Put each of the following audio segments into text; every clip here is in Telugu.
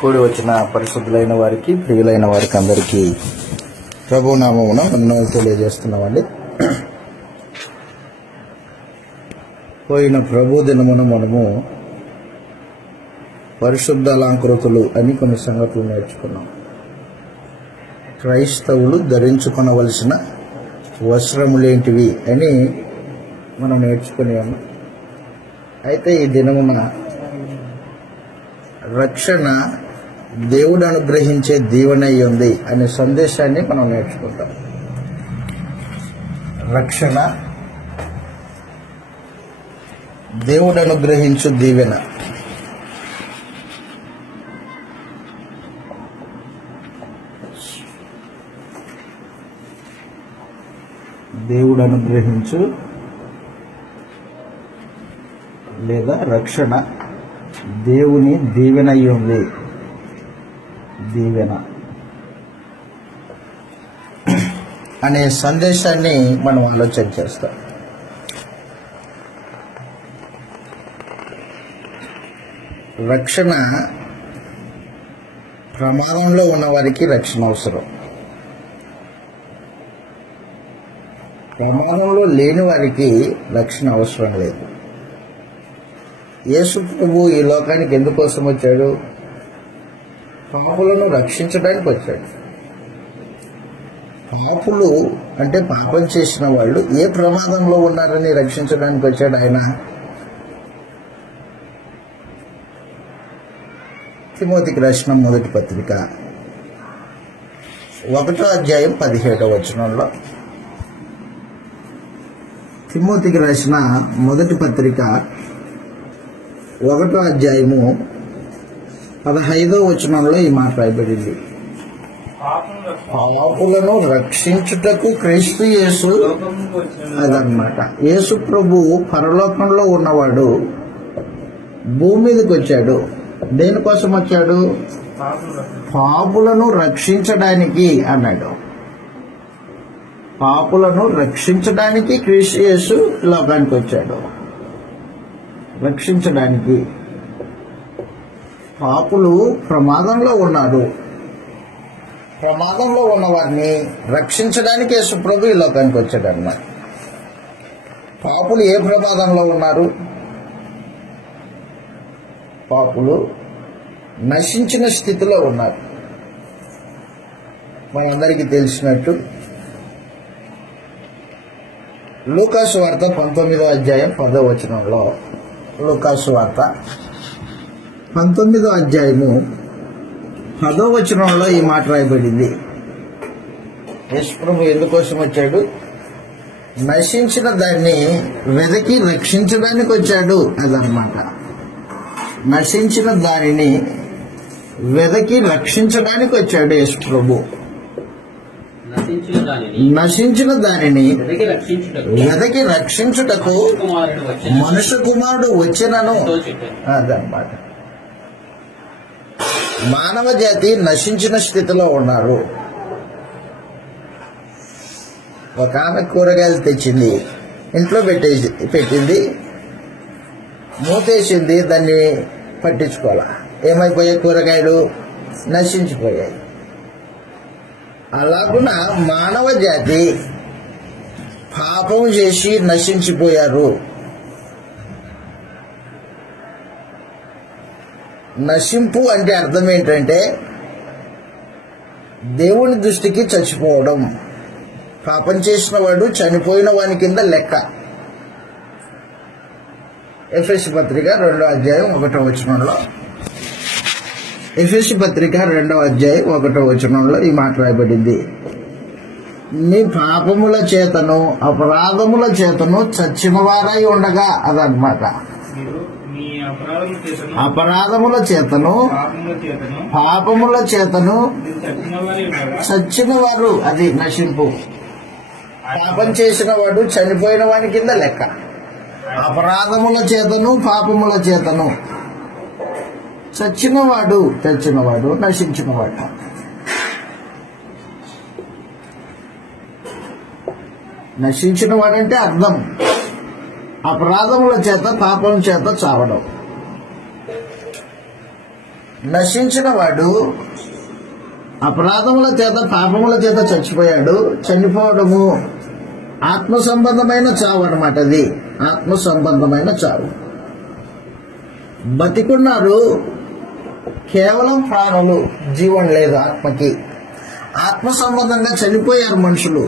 కూడి వచ్చిన పరిశుద్ధులైన వారికి, ప్రియులైన వారికి అందరికీ ప్రభునామమున వందనాలు తెలియజేస్తున్నామండి. పోయిన ప్రభు దినమున మనము పరిశుద్ధ అలంకృతులు అని కొన్ని సంగతులు నేర్చుకున్నాం. క్రైస్తవులు ధరించుకొనవలసిన వస్త్రములేంటివి అని మనం నేర్చుకుని ఉన్నాం. అయితే ఈ దినమున రక్షణ దేవుడు అనుగ్రహించే దీవెనై ఉంది అనే సందేశాన్ని మనం నేర్చుకుంటాం. రక్షణ దేవుడు అనుగ్రహించు దీవెన. దేవుడు అనుగ్రహించు లేదా రక్షణ దేవుని దీవెన అయి ఉంది. దీవెన అనే సందేశాన్ని మనం ఆలోచన చేస్తాం. రక్షణ ప్రమాదంలో ఉన్న వారికి రక్షణ అవసరం. ప్రమాదంలో లేని వారికి రక్షణ అవసరం లేదు. యేసు ప్రభు ఈ లోకానికి ఎందుకోసం వచ్చాడు? పాపులను రక్షించడానికి వచ్చాడు. పాపులు అంటే పాపం చేసిన వాళ్ళు ఏ ప్రమాదంలో ఉన్నారని రక్షించడానికి వచ్చాడు ఆయన. తిమోతికి రాసిన మొదటి పత్రిక 1వ అధ్యాయం 17వ వచనంలో, తిమోతికి రాసిన మొదటి పత్రిక 1వ అధ్యాయము 15వ వచనంలో ఈ మాట రాయబడింది. పాపులను రక్షించుటకు క్రీస్తు యేసు, అదనమాట. యేసు ప్రభు పరలోకంలో ఉన్నవాడు భూమి మీదకి వచ్చాడు. దేనికోసం వచ్చాడు? పాపులను రక్షించడానికి అన్నాడు. పాపులను రక్షించడానికి క్రీస్తు యేసు లోకానికి వచ్చాడు. రక్షించడానికి. పాపులు ప్రమాదంలో ఉన్నారు. ప్రమాదంలో ఉన్న వారిని రక్షించడానికి యేసు ప్రభు ఈ లోకానికి వచ్చాడు అన్నమాట. పాపులు ఏ ప్రమాదంలో ఉన్నారు? పాపులు నశించిన స్థితిలో ఉన్నారు. మనందరికీ తెలిసినట్టు లూకాసు వార్త 19వ అధ్యాయం 10వ వచనంలో, లూకాసు వార్త 19వ అధ్యాయము 10వ వచనంలో ఈ మాట రాయబడింది. యేసు ప్రభు ఎందుకోసం వచ్చాడు? నశించిన దాన్ని వెదకి రక్షించడానికి వచ్చాడు. అదనమాట. నశించిన దానిని వెదకి రక్షించడానికి వచ్చాడు యేసు ప్రభు. నశించిన దానిని వెదకి రక్షించుటకు మనుష్య కుమారుడు వచ్చినను. అదనమాట. మానవ జాతి నశించిన స్థితిలో ఉన్నారు. ఒక ఆమె కూరగాయలు తెచ్చింది, ఇంట్లో పెట్టింది, మూతేసింది, దాన్ని పట్టించుకోవాలా. ఏమైపోయాయి? కూరగాయలు నశించిపోయాయి. అలాగున మానవ జాతి పాపం చేసి నశించిపోయారు. నశింపు అంటే అర్థం ఏంటంటే దేవుని దృష్టికి చచ్చిపోవడం. పాపం చేసిన వాడు చనిపోయిన వాని కింద లెక్క. ఎఫెసీ పత్రిక 2వ అధ్యాయం 1వ వచనంలో, ఎఫెసీ పత్రిక 2వ అధ్యాయం 1వ వచనంలో ఈ మాట రాయబడింది. మీ పాపముల చేతను అపరాధముల చేతను చచ్చిన వారై ఉండగా. అదనమాట. అపరాధముల చేతను పాపముల చేతను చచ్చిన వారు. అది నశింపు. పాపం చేసిన వాడు చనిపోయిన వాని కింద లెక్క. అపరాధముల చేతను పాపముల చేతను చచ్చినవాడు నశించినవాడు. నశించినవాడంటే అర్థం అపరాధముల చేత పాపం చేత చావడం. నశించిన వాడు అపరాధముల చేత పాపముల చేత చచ్చిపోయాడు. చనిపోవడము ఆత్మ సంబంధమైన చావు అన్నమాట. అది ఆత్మ సంబంధమైన చావు. బతికున్నారు కేవలం ప్రాణులు, జీవం లేదు ఆత్మకి. ఆత్మ సంబంధంగా చనిపోయారు మనుషులు.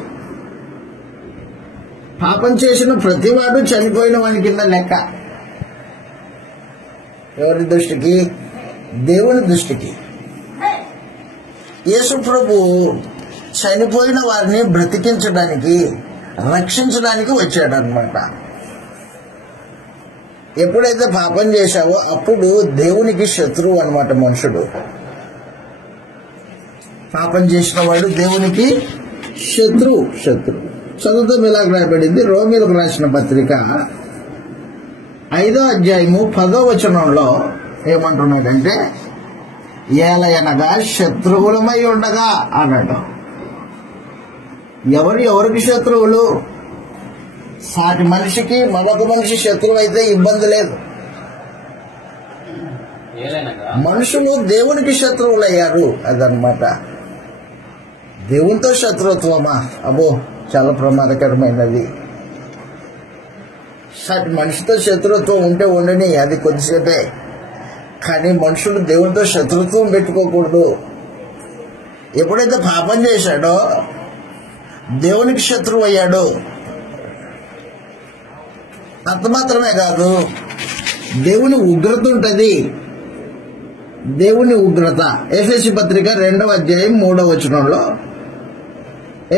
పాపం చేసిన ప్రతివాడు చనిపోయిన వాని కింద లెక్క. ఎవరి దృష్టికి? దేవుని దృష్టికి. యేసు ప్రభు చనిపోయిన వారిని బ్రతికించడానికి, రక్షించడానికి వచ్చాడు అన్నమాట. ఎప్పుడైతే పాపం చేశావో అప్పుడు దేవునికి శత్రువు అన్నమాట మనుషుడు. పాపం చేసిన వాడు దేవునికి శత్రువు. చదువుతాం ఇలాగ రాయబడింది. రోమీలకు రాసిన పత్రిక 5వ అధ్యాయము 10వ వచనంలో ఏమంటున్నాడంటే, ఏలయనగా శత్రువులమై ఉండగా అన్నాడు. ఎవరికి శత్రువులు? సాటి మనిషికి మరొక మనిషి శత్రువు అయితే ఇబ్బంది లేదు. మనుషులు దేవునికి శత్రువులయ్యారు. అదనమాట. దేవునితో శత్రుత్వమా? అబ్బో, చాలా ప్రమాదకరమైనది. సాటి మనిషితో శత్రుత్వం ఉంటే ఉండని, అది కొద్దిసేపే. కానీ మనుషులు దేవునితో శత్రుత్వం పెట్టుకోకూడదు. ఎప్పుడైతే పాపం చేశాడో దేవునికి శత్రువు అయ్యాడు. అంత మాత్రమే కాదు, దేవుని ఉగ్రత ఉంటుంది. దేవుని ఉగ్రత ఎఫెసీ పత్రిక 2వ అధ్యాయం 3వ వచనంలో,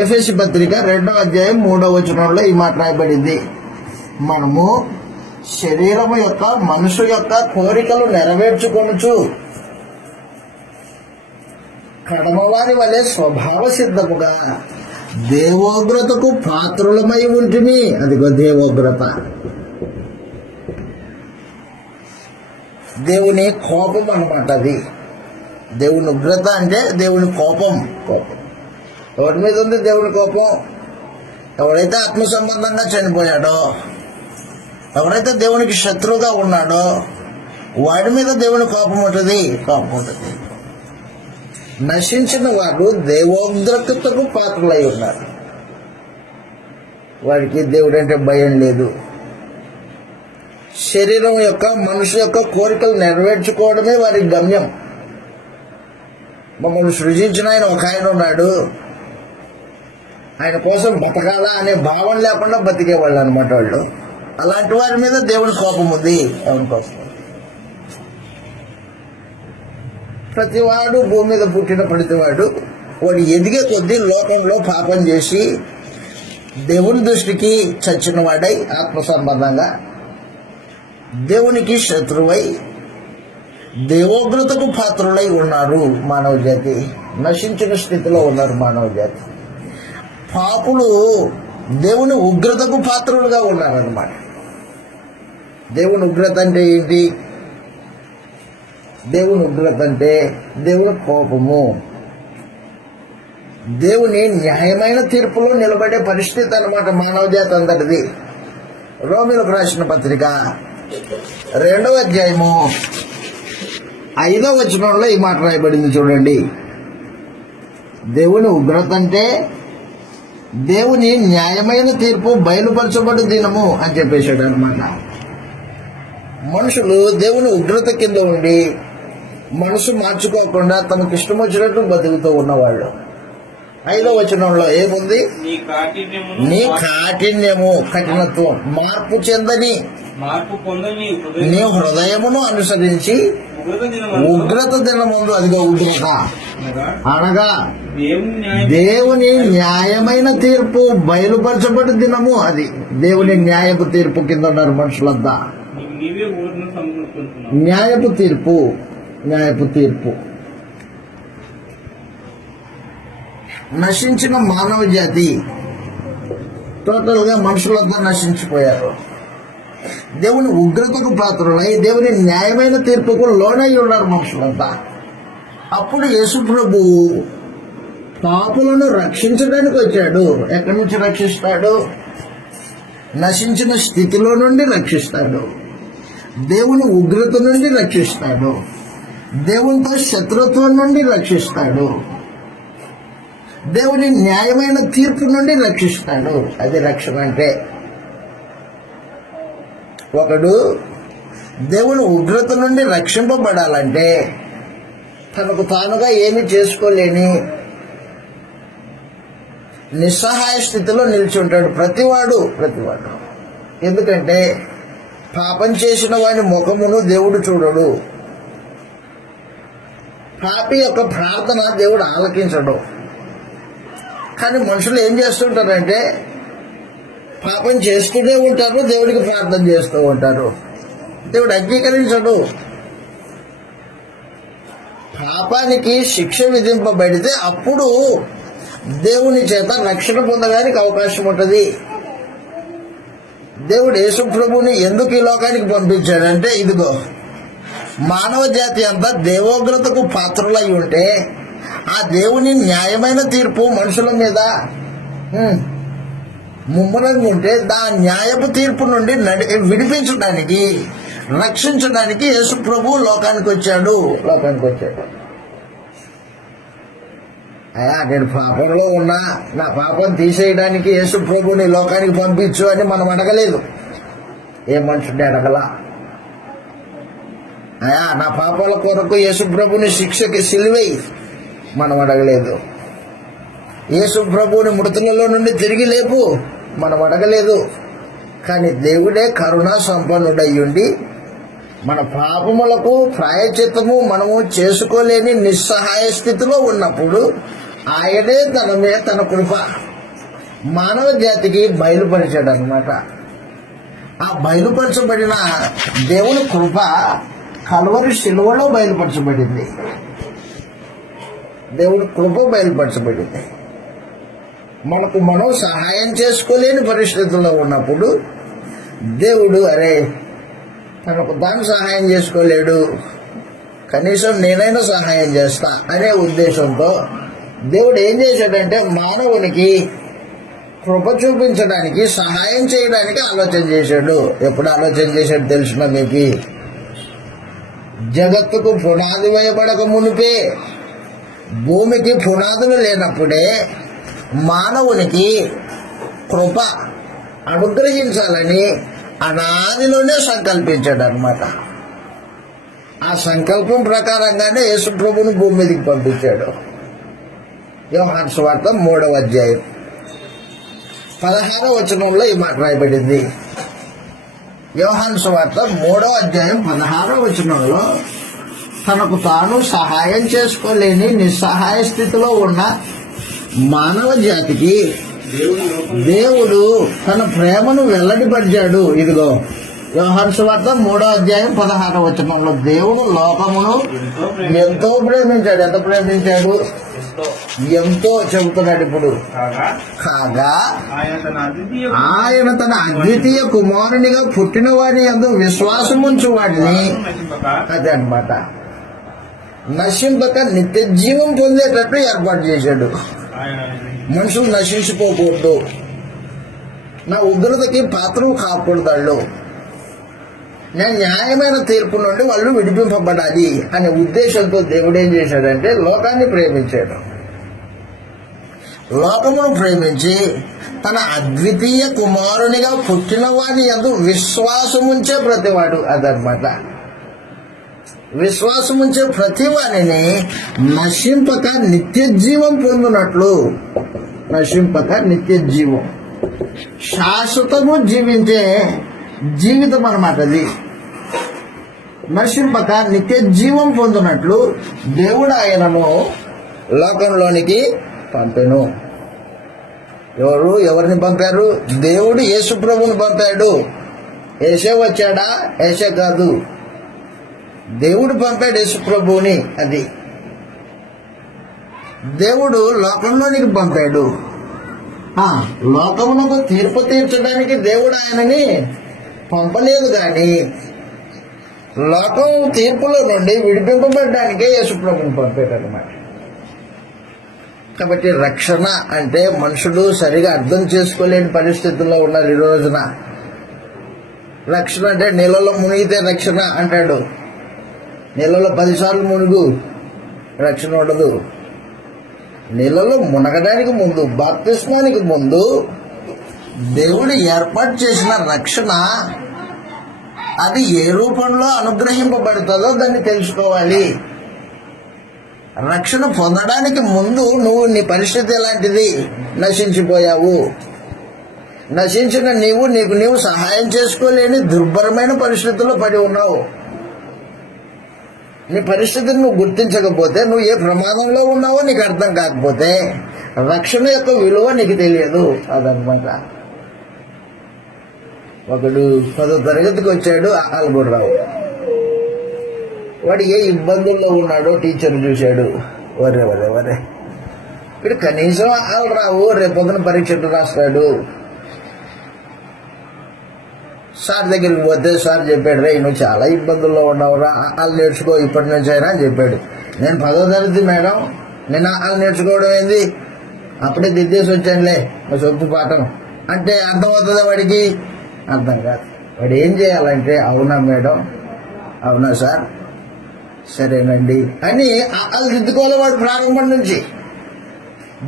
ఎఫెసీ పత్రిక 2వ అధ్యాయం 3వ వచనంలో ఈ మాట రాయబడింది. మనము శరీరము యొక్క, మనుషు యొక్క కోరికలు నెరవేర్చుకొనుచు కడమవారి వలె స్వభావ సిద్ధముగా దేవోగ్రతకు పాత్రులమై ఉంటిమి. అదిగో దేవోగ్రత, దేవుని కోపం అన్నమాట. అది దేవుని ఉగ్రత అంటే దేవుని కోపం. ఎవరి మీద ఉంది దేవుని కోపం? ఎవరైతే ఆత్మ సంబంధంగా చనిపోయాడో, ఎవరైతే దేవునికి శత్రువుగా ఉన్నాడో వాడి మీద దేవుని కోపం ఉంటుంది. నశించిన వాడు దేవోగ్రతకు పాత్రలై ఉన్నారు. వాడికి దేవుడు అంటే భయం లేదు. శరీరం యొక్క, మనుషు యొక్క కోరికలు నెరవేర్చుకోవడమే వారి గమ్యం. మమ్మల్ని సృజించిన ఒక ఆయన ఉన్నాడు. ఆయన కోసం బతకాలా అనే భావన లేకుండా బతికేవాళ్ళు అనమాట వాళ్ళు. అలాంటి వారి మీద దేవుని కోపం ఉంది. దేవుని కోసం ప్రతివాడు, భూమి మీద పుట్టిన ప్రతివాడు, వాడు ఎదిగే కొద్దీ లోకంలో పాపం చేసి దేవుని దృష్టికి చచ్చిన వాడై ఆత్మ సంబంధంగా దేవునికి శత్రువై దేవోగ్రతకు పాత్రులై ఉన్నారు మానవ జాతి. నశించిన స్థితిలో ఉన్నారు మానవ జాతి. పాపులు దేవుని ఉగ్రతకు పాత్రులుగా ఉన్నారన్నమాట. దేవుని ఉగ్రత అంటే ఏంటి? దేవుని ఉగ్రత అంటే దేవుని కోపము. దేవుని న్యాయమైన తీర్పులో నిలబడే పరిస్థితి అన్నమాట మానవ జాతి అంతటిది. రోమీలకు రాసిన పత్రిక 2వ అధ్యాయము 5వ వచనంలో ఈ మాట రాయబడింది చూడండి. దేవుని ఉగ్రత అంటే దేవుని న్యాయమైన తీర్పు బయలుపరచబడి దినము అని చెప్పేశాడు అనమాట. మనుషులు దేవుని ఉగ్రత కింద ఉండి మనసు మార్చుకోకుండా తమకు ఇష్టం వచ్చినట్టు బతుకుతూ ఉన్నవాళ్ళు. 5వ వచనంలో ఏముంది? నీ కాఠిన్యము, కఠినత్వం, మార్పు చెందని నీ హృదయమును అనుసరించి ఉగ్రత దినముందు, అదిగో ఉగ్రత అనగా దేవుని న్యాయమైన తీర్పు బయలుపరచబడి దినము. అది దేవుని న్యాయపు తీర్పు కింద ఉన్నారు మనుషులంతా. న్యాయపు తీర్పు. నశించిన మానవ జాతి, టోటల్ గా మనుషులంతా నశించిపోయారు. దేవుని ఉగ్రతకు పాత్రులై దేవుని న్యాయమైన తీర్పుకు లోనై ఉన్నారు మనుషులంతా. అప్పుడు యేసు ప్రభు పాపులను రక్షించడానికి వచ్చాడు. ఎక్కడి నుంచి రక్షిస్తాడు? నశించిన స్థితిలో నుండి రక్షిస్తాడు. దేవుని ఉగ్రత నుండి రక్షిస్తాడు. దేవునితో శత్రుత్వం నుండి రక్షిస్తాడు, దేవుని న్యాయమైన తీర్పు నుండి రక్షిస్తాడు. అది రక్షణ అంటే. ఒకడు దేవుని ఉగ్రత నుండి రక్షింపబడాలంటే తనకు తానుగా ఏమి చేసుకోలేని నిస్సహాయ స్థితిలో నిలిచి ఉంటాడు ప్రతివాడు. ఎందుకంటే పాపం చేసిన వాని ముఖమును దేవుడు చూడడు, పాపి యొక్క ప్రార్థన దేవుడు ఆలకించడు. కానీ మనుషులు ఏం చేస్తుంటారంటే పాపం చేస్తూనే ఉంటారు, దేవుడికి ప్రార్థన చేస్తూ ఉంటారు. దేవుడు అంగీకరించడు. పాపానికి శిక్ష విధింపబడితే అప్పుడు దేవుని చేత రక్షణ పొందడానికి అవకాశం ఉంటుంది. దేవుడు యేసు ప్రభువుని ఎందుకు ఈ లోకానికి పంపించాడంటే, ఇదిగో మానవ జాతి అంతా దేవోగ్రతకు పాత్రులై ఉంటే ఆ దేవుని న్యాయమైన తీర్పు మనుషుల మీద ముమ్మరంగా ఉంటే దా న్యాయపు తీర్పు నుండి విడిపించడానికి, రక్షించడానికి యేసు ప్రభువు లోకానికి వచ్చాడు. అయ్యా నేను పాపంలో ఉన్నా, నా పాపం తీసేయడానికి యేసు ప్రభుని లోకానికి పంపించు అని మనం అడగలేదు. ఏ మనుషుడిని అడగలా. అయ్యా నా పాపాల కొరకు యేసు ప్రభుని శిక్షకి సిలువై మనం అడగలేదు. యేసు ప్రభుని మృతులలో నుండి తిరిగి లేపు మనం అడగలేదు. కానీ దేవుడే కరుణా సంపన్నుడయ్యుండి మన పాపములకు ప్రాయశ్చిత్తము మనము చేసుకోలేని నిస్సహాయ స్థితిలో ఉన్నప్పుడు ఆయనే తన కృప మానవ జాతికి బయలుపరిచాడు అన్నమాట. ఆ బయలుపరచబడిన దేవుని కృప కల్వరి శిలువలో బయలుపరచబడింది. దేవుడి కృప బయలుపరచబడింది. మనకు మనం సహాయం చేసుకోలేని పరిస్థితుల్లో ఉన్నప్పుడు దేవుడు తనకు తాను సహాయం చేసుకోలేడు, కనీసం నేనైనా సహాయం చేస్తా అనే ఉద్దేశంతో దేవుడు ఏం చేశాడంటే మానవునికి కృప చూపించడానికి, సహాయం చేయడానికి ఆలోచన చేశాడు. ఎప్పుడు ఆలోచన చేశాడు తెలిసిన మీకు? జగత్తుకు పునాది వేయబడక మునిపే, భూమికి పునాదులు లేనప్పుడే మానవునికి కృప అనుగ్రహించాలని అనాదిలోనే సంకల్పించాడు అన్నమాట. ఆ సంకల్పం ప్రకారంగానే యేసు ప్రభువును భూమి మీదకి పంపించాడు. యోహాను సువార్త 3వ అధ్యాయం 16వ వచనంలో ఈ మాట రాయబడింది. యోహాను సువార్త 3వ అధ్యాయం 16వ వచనంలో తనకు తాను సహాయం చేసుకోలేని నిస్సహాయ స్థితిలో ఉన్న మానవ జాతికి దేవుడు తన ప్రేమను వెల్లడిపరిచాడు. ఇదిగో యోహాను సువార్త 3వ అధ్యాయం 16వ వచనంలో దేవుడు లోకమును ఎంతో ప్రేమించాడు. ఎంత ప్రేమించాడు? ఎంతో చెబుతున్నాడు. ఇప్పుడు కాగా ఆయన తన అద్వితీయ కుమారునిగా పుట్టిన వాడిని యందు విశ్వాసముంచు వాడిని, అదే అన్నమాట, నశింపక నిత్య జీవం పొందేటట్టు ఏర్పాటు చేశాడు. మనుషులు నశించిపోకూడదు, నా ఉగ్రతకి పాత్రలు కాకూడదు, నేను న్యాయమైన తీర్పు నుండి వాళ్ళు విడిపింపబడాలి అనే ఉద్దేశంతో దేవుడు ఏం చేశాడంటే లోకాన్ని ప్రేమించాడు. లోకమును ప్రేమించి తన అద్వితీయ కుమారునిగా పుట్టిన వాని యందు విశ్వాసముంచే ప్రతివాడు, అదనమాట, విశ్వాసముంచే ప్రతి వాణిని నశింపక నిత్య జీవం పొందినట్లు, నశింపక నిత్య జీవం, శాశ్వతము జీవించే జీవితం అన్నమాట. అది నశింపక నిత్య జీవం పొందినట్లు దేవుడు ఆయనను లోకంలోనికి పంపెను. ఎవరిని పంపారు? దేవుడు యేసు ప్రభువుని పంపాడు. యేసే వచ్చాడా? యేసే కాదు, దేవుడు పంపాడు యేసు ప్రభువుని. అది దేవుడు లోకంలోనికి పంపాడు. లోకమునకు తీర్పు తీర్చడానికి దేవుడు ఆయనని పంపలేదు, కానీ లోకం తీర్పులో నుండి విడిపింపబడడానికే యేసు ప్రభువుని పంపాడు అన్నమాట. కాబట్టి రక్షణ అంటే మనుషులు సరిగా అర్థం చేసుకోలేని పరిస్థితుల్లో ఉన్నారు ఈ రోజున. రక్షణ అంటే నీళ్ళలో మునిగితే రక్షణ అంటాడు, నీళ్ళలో 10 సార్లు మునుగు, రక్షణ ఉండదు. నీళ్ళలో మునగడానికి ముందు, బాప్తిస్మానికి ముందు దేవుడు ఏర్పాటు చేసిన రక్షణ అది ఏ రూపంలో అనుగ్రహింపబడుతుందో దాన్ని తెలుసుకోవాలి. రక్షణ పొందడానికి ముందు నువ్వు నీ పరిస్థితి ఎలాంటిది? నశించిపోయావు. నశించిన నీకు నీవు సహాయం చేసుకోలేని దుర్భరమైన పరిస్థితుల్లో పడి ఉన్నావు. నీ పరిస్థితిని నువ్వు గుర్తించకపోతే, నువ్వు ఏ ప్రమాదంలో ఉన్నావో నీకు అర్థం కాకపోతే, రక్షణ యొక్క విలువ నీకు తెలియదు. అదనమాట. ఒకడు 10వ తరగతికి వచ్చాడు, ఆల్గుర్రావు. వాడు ఏ ఇబ్బందుల్లో ఉన్నాడో టీచర్ చూశాడు. వరే వరే వరే, వీడు కనీసం ఆల్రావు, రేపొద్దున పరీక్షలు రాస్తాడు. సార్ దగ్గరికి పోతే సార్ చెప్పాడు, రే నువ్వు చాలా ఇబ్బందుల్లో ఉన్నావురా, వాళ్ళు నేర్చుకో ఇప్పటి నుంచి అయినా అని చెప్పాడు. నేను 10వ తరగతి మేడం, నేను వాళ్ళు నేర్చుకోవడం ఏంది, అప్పుడే దిద్దేసి వచ్చానులే మా సొత్తు పాఠం అంటే అర్థమవుతుందా వాడికి? అర్థం కాదు. వాడు ఏం చేయాలంటే, అవునా మేడం, అవునా సార్, సరేనండి అని వాళ్ళు దిద్దుకోవాలి. వాడు ప్రారంభం నుంచి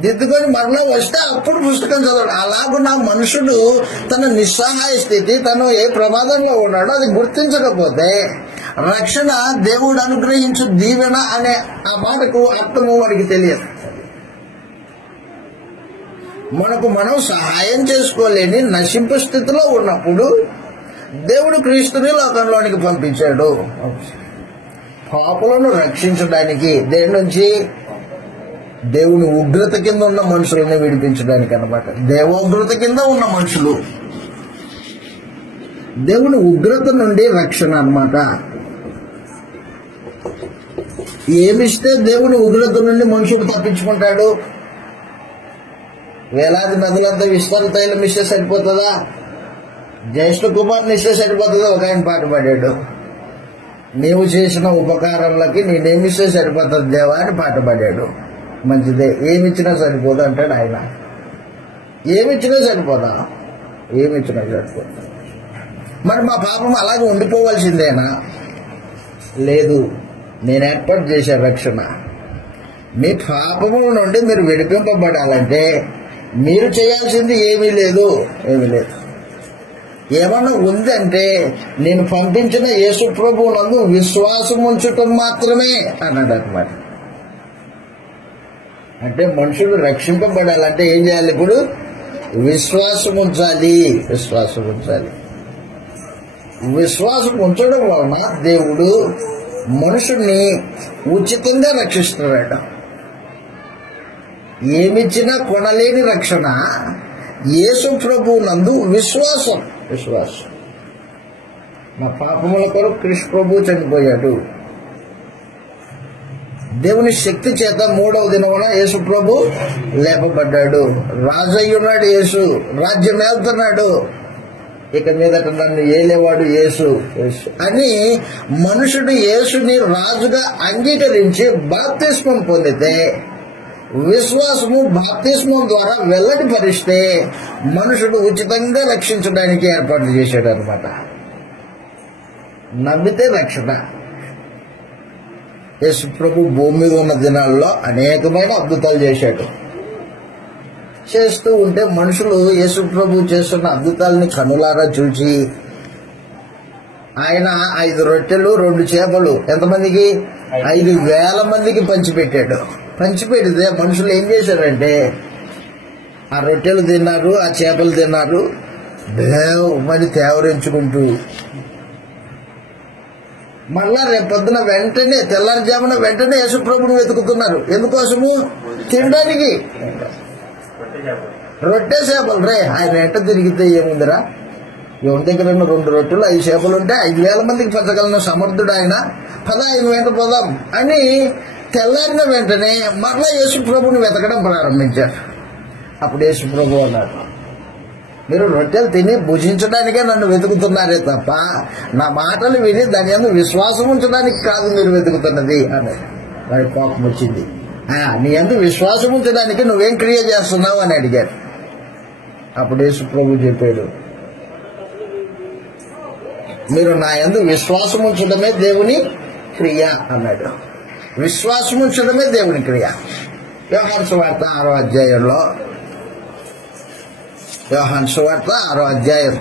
దిద్దుకొని మరలా వస్తే అప్పుడు పుస్తకం చదవడు. అలాగున్న మనుషుడు తన నిస్సహాయ స్థితి, తను ఏ ప్రమాదంలో ఉన్నాడో అది గుర్తించకపోతే, రక్షణ దేవుడు అనుగ్రహించు దీవెన అనే ఆ మాటకు అర్థము వాడికి తెలియదు. మనం సహాయం చేసుకోలేని నశింపు స్థితిలో ఉన్నప్పుడు దేవుడు క్రీస్తుని లోకంలోనికి పంపించాడు. పాపులను రక్షించడానికి, దేని నుంచి? దేవుని ఉగ్రత కింద ఉన్న మనుషులని విడిపించడానికి అన్నమాట. దేవోగ్రత కింద ఉన్న మనుషులు, దేవుని ఉగ్రత నుండి రక్షణ అన్నమాట. ఏమిస్తే దేవుని ఉగ్రత నుండి మనుషుడు తప్పించుకుంటాడు? వేలాది నదులంతా విస్తర తైలం ఇస్తే సరిపోతుందా? జ్యేష్ఠ కుమార్ని ఇస్తే సరిపోతుందా? ఒక ఆయన పాట పాడాడు, నీవు చేసిన ఉపకారంలకి నేనేమిస్తే సరిపోతుంది దేవా అని పాట పాడాడు. మంచిదే, ఏమిచ్చినా సరిపోదు అంటాడు ఆయన. ఏమిచ్చినా సరిపోదా? ఏమిచ్చినా సరిపోదా? మరి మా పాపం అలాగే ఉండిపోవాల్సిందేనా? లేదు, నేను ఏర్పాటు చేసే రక్షణ. మీ పాపముల నుండి మీరు విడిపింపబడాలంటే మీరు చేయాల్సింది ఏమీ లేదు. ఏమన్నా ఉందంటే, నేను పంపించిన యేసు ప్రభువు నందు విశ్వాసం ఉంచటం మాత్రమే అన్నాడు అన్నమాట. అంటే మనుషులు రక్షింపబడాలంటే ఏం చేయాలి? ఇప్పుడు విశ్వాసం ఉంచాలి. విశ్వాసం ఉంచడం వలన దేవుడు మనుషుణ్ణి ఉచితంగా రక్షిస్తున్నాడు. ఏమిచ్చినా కొనలేని రక్షణ యేసు ప్రభువు నందు విశ్వాసం. నా పాపముల కొరకు కృష్ణ ప్రభు చనిపోయాడు. దేవుని శక్తి చేత 3వ దినమున యేసు ప్రభు లేపబడ్డాడు. రాజు అయ్యున్నాడు యేసు, రాజ్యం ఏలుతున్నాడు. ఇక మీదట నన్ను ఏలేవాడు యేసు అని మనుషుడు యేసుని రాజుగా అంగీకరించి బాప్తిస్మం పొందితే, విశ్వాసము బాప్తిస్మం ద్వారా వెల్లడి పరిస్తే మనుషుడు ఉచితంగా రక్షించడానికి ఏర్పాట్లు చేశాడు అనమాట. నమ్మితే రక్షణ. యేసు ప్రభు భూమి మీద ఉన్న దినాల్లో అనేకమైన అద్భుతాలు చేస్తూ ఉంటే మనుషులు యేసు ప్రభు చేస్తున్న అద్భుతాలని కనులారా చూసి, ఆయన 5 రొట్టెలు 2 చేపలు ఎంతమందికి? 5,000 మందికి పంచిపెట్టాడు. పంచిపెడితే మనుషులు ఏం చేశారంటే, ఆ రొట్టెలు తిన్నారు, ఆ చేపలు తిన్నారు, మరి తేవరించుకుంటూ మళ్ళా రేపొద్దున వెంటనే తెల్లారుజామున వెంటనే యేసు ప్రభుని వెతుకుతున్నారు. ఎందుకోసము? తినడానికి. రొట్టె చేపలు రే, ఆయన వెంట తిరిగితే ఏముందిరా, ఎవరి దగ్గర 2 రొట్టెలు 5 చేపలు ఉంటే 5,000 మందికి పంచగలన సమర్థుడు ఆయన, ఆయన వెంట పోదాం అని తెల్లారిన వెంటనే మరలా యేసు ప్రభుని వెతకడం ప్రారంభించారు. అప్పుడు యేసు ప్రభు అన్నాడు, మీరు రొట్టెలు తిని భుజించడానికే నన్ను వెతుకుతున్నారే తప్ప నా మాటలు విని దాని యందు విశ్వాసం ఉంచడానికి కాదు మీరు వెతుకుతున్నది అన్నాడు. వాడి కోపం వచ్చింది. నీ యందు విశ్వాసం ఉంచడానికి నువ్వేం క్రియ చేస్తున్నావు అని అడిగారు. అప్పుడు యేసు ప్రభు చెప్పాడు, మీరు నా యందు విశ్వాసం ఉంచడమే దేవుని క్రియ అన్నాడు. విశ్వాసం ఉంచడమే దేవుని క్రియ. యోహాను సువార్త 6వ అధ్యాయంలో, యోహాను సువార్త 6వ అధ్యాయం,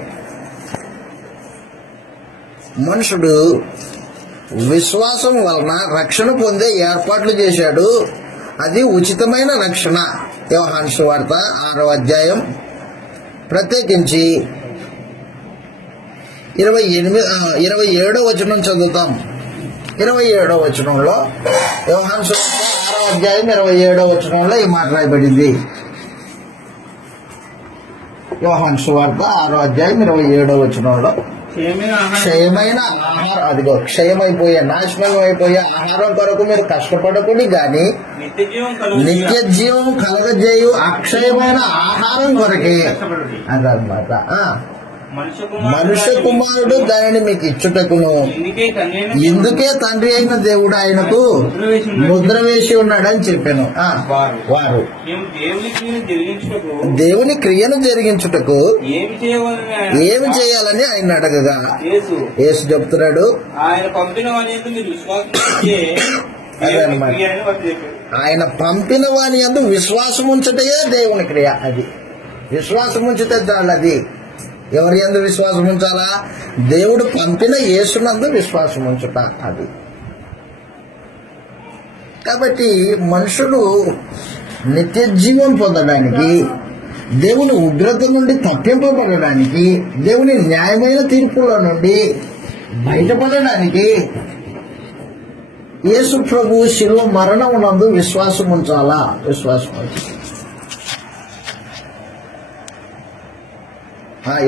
మనుషుడు విశ్వాసం వలన రక్షణ పొందే ఏర్పాట్లు చేశాడు. అది ఉచితమైన రక్షణ. యోహాను సువార్త 6వ అధ్యాయం ప్రత్యేకించి 27వ వచనం చదువుతాం. 27వ వచనంలో, యోహాను సువార్త 6వ అధ్యాయం 27వ వచనంలో ఈ మాట రాయబడింది. యోహాను సువార్త 6వ అధ్యాయం 27వ వచనంలో, క్షయమైన ఆహారం, అదిగో క్షయమైపోయే, నాశనం అయిపోయే ఆహారం కొరకు మీరు కష్టపడకూడదు గాని నిత్య జీవం కలగజేయు అక్షయమైన ఆహారం కొరకే అదనమాట. మనుష్య కుమారుడు దానిని మీకు ఇచ్చుటకును, ఇందుకే తండ్రి అయిన దేవుడు ఆయనకు ముద్ర వేసి ఉన్నాడని చెప్పాను. వారు దేవుని క్రియను జరిగించుటకు ఏమి చేయాలని ఆయన అడగగా యేసు చెప్తున్నాడు, అదనమాట, ఆయన పంపిన వాని యందు విశ్వాసం ఉంచటే దేవుని క్రియ. అది విశ్వాసం ఉంచితే చాలు. అది ఎవరి యందు విశ్వాసం ఉంచాలా? దేవుడు పంపిన యేసునందు విశ్వాసం ఉంచుట. అది కాబట్టి మనుషులు నిత్య జీవం పొందడానికి, దేవుని ఉగ్రత నుండి తప్పింపబడడానికి, దేవుని న్యాయమైన తీర్పుల నుండి బయటపడడానికి యేసు ప్రభు శిలువ మరణం నందు విశ్వాసం ఉంచాలా? విశ్వాసం ఉంచాలి.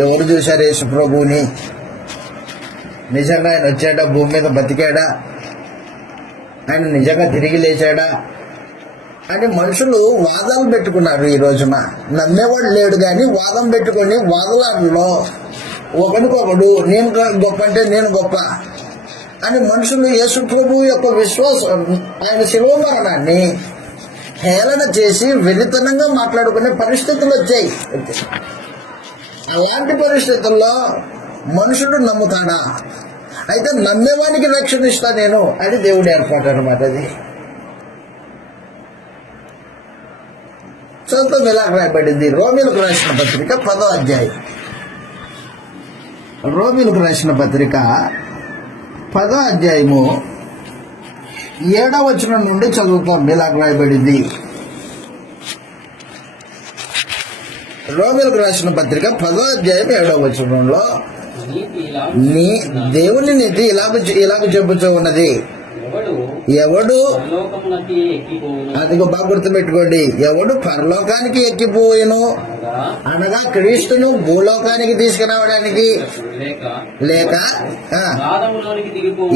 ఎవరు చూశారు యేసు ప్రభువుని? నిజంగా ఆయన వచ్చాడా? భూమి మీద బతికాడా? ఆయన నిజంగా తిరిగి లేచాడా అని మనుషులు వాదాలు పెట్టుకున్నారు. ఈ రోజున నమ్మేవాడు లేడు కానీ వాదం పెట్టుకొని వాదలాటలో ఒకరికొకడు నేను గొప్ప అంటే నేను గొప్ప అని మనుషులు యేసు ప్రభువు యొక్క విశ్వాసం, ఆయన శిలువ మరణాన్ని హేళన చేసి వెరితనంగా మాట్లాడుకునే పరిస్థితులు వచ్చాయి. అలాంటి పరిస్థితుల్లో మనుషుడు నమ్ముతాడా? అయితే నమ్మేవానికి రక్షణ ఇస్తా నేను అని దేవుడు ఏర్పాటు అనమాట. అది చదువుతాం. ఇలా రాయబడింది రోమీలకు రాసిన పత్రిక 10వ అధ్యాయం. రోమీలకు రాసిన పత్రిక 10వ అధ్యాయము 7వ వచనం నుండి చదువుతాం. ఇలా రాయబడింది. రోమీలకు రాసిన పత్రిక 10వ అధ్యాయం 7వ వచనంలో, నీ దేవుని నీతి ఇలాగ చెబుతూ ఉన్నది, ఎవడు, అదిగో బాగా గుర్తుపెట్టుకోండి, ఎవడు పరలోకానికి ఎక్కిపోయేను అనగా క్రీస్తును భూలోకానికి తీసుకురావడానికి, లేక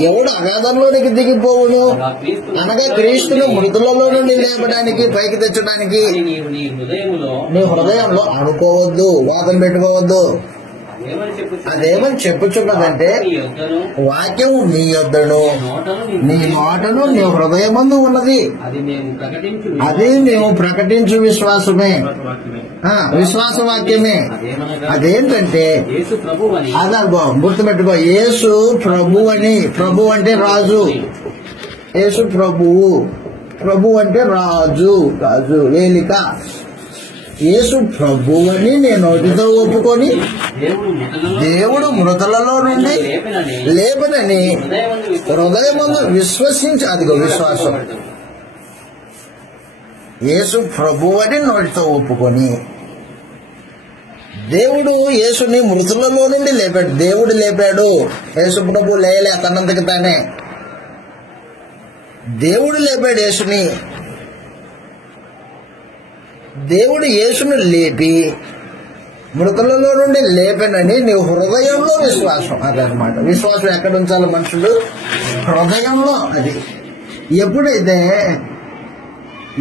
ఎవడు అగాధంలోనికి దిగిపోవును అనగా క్రీస్తును మృతులలో నుండి లేపడానికి, పైకి తెచ్చడానికి నీ హృదయంలో అనుకోవద్దు, వాదం పెట్టుకోవద్దు. అదేమని చెప్పుచున్నదంటే, వాక్యం నీ యొద్దను, నీ నోటను, నీ హృదయమందు ఉన్నది, అది మేము ప్రకటించు విశ్వాసమే, విశ్వాస వాక్యమే. అదేంటంటే అదగో గుర్తుపెట్టుకో, యేసు ప్రభు అని. ప్రభు అంటే రాజు. యేసు ప్రభువు, ప్రభు అంటే రాజు, రాజు ఏలిక. యేసు ప్రభువని నేను నోటితో ఒప్పుకొని దేవుడు మృతులలో నుండి లేపనని హృదయమందు విశ్వసించి, అదిగో విశ్వాసం. యేసు ప్రభువని నోటితో ఒప్పుకొని, దేవుడు యేసుని మృతులలో నుండి లేపాడు. దేవుడు లేపాడు, యేసు ప్రభు లేయలే తనంతకి తానే. దేవుడు లేపాడు యేసుని. దేవుడు యేసును లేపి మృతులలో నుండి లేపనని నీ హృదయంలో విశ్వాసం. అదనమాట విశ్వాసం. ఎక్కడ ఉంచాలి మనుషులు? హృదయంలో. అది ఎప్పుడైతే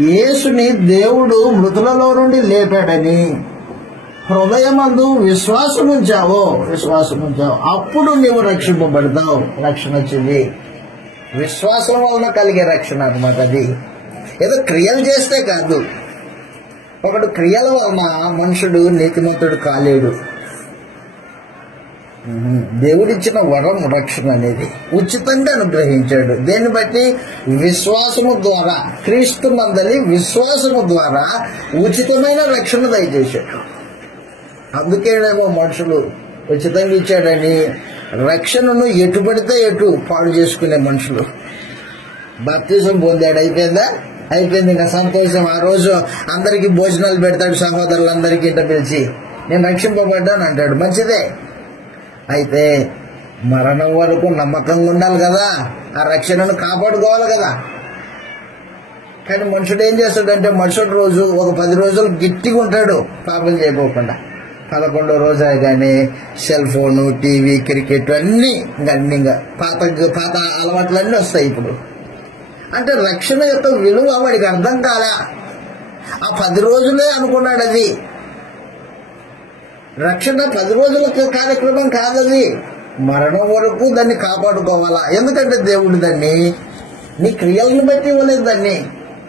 యేసుని దేవుడు మృతులలో నుండి లేపాడని హృదయమందు విశ్వాసం ఉంచావో, అప్పుడు నీవు రక్షింపబడతావు. రక్షణ వచ్చింది విశ్వాసం వలన కలిగే రక్షణ అనమాట. అది ఏదో క్రియలు చేస్తే కాదు. ఒకడు క్రియల వలన మనుషుడు నీతిమంతుడు కాలేడు. దేవుడిచ్చిన వరం రక్షణ అనేది ఉచితంగా అనుగ్రహించాడు. దేన్ని బట్టి? విశ్వాసము ద్వారా, క్రీస్తు నందలి విశ్వాసము ద్వారా ఉచితమైన రక్షణ దయచేశాడు. అందుకేనేమో మనుషులు ఉచితంగా ఇచ్చాడని రక్షణను ఎటు పడితే ఎటు పాడు చేసుకునే మనుషులు. బాప్తిజం పొందాడు, అయిపోయిందా? అయిపోయింది, ఇంకా సంతోషం. ఆ రోజు అందరికీ భోజనాలు పెడతాడు, సహోదరులందరికీ ఇంట పిలిచి నేను రక్షింపబడ్డాను అంటాడు. మంచిదే. అయితే మరణం వరకు నమ్మకంగా ఉండాలి కదా, ఆ రక్షణను కాపాడుకోవాలి కదా. కానీ మనుషుడు ఏం చేస్తాడంటే మరుసటి రోజు ఒక 10 రోజులు గట్టిగా ఉంటాడు పాపం చేయకోకుండా. 11వ రోజు కానీ సెల్ ఫోను, టీవీ, క్రికెట్ అన్నీ ఇంకా పాత అలవాట్లన్నీ వస్తాయి ఇప్పుడు. అంటే రక్షణ యొక్క విలువ వాడికి అర్థం కాలే. ఆ 10 రోజులే అనుకున్నాడు. అది రక్షణ 10 రోజుల కార్యక్రమం కాదది. మరణం వరకు దాన్ని కాపాడుకోవాలా. ఎందుకంటే దేవుడు దాన్ని నీ క్రియలను బట్టి ఇవ్వలేదు. దాన్ని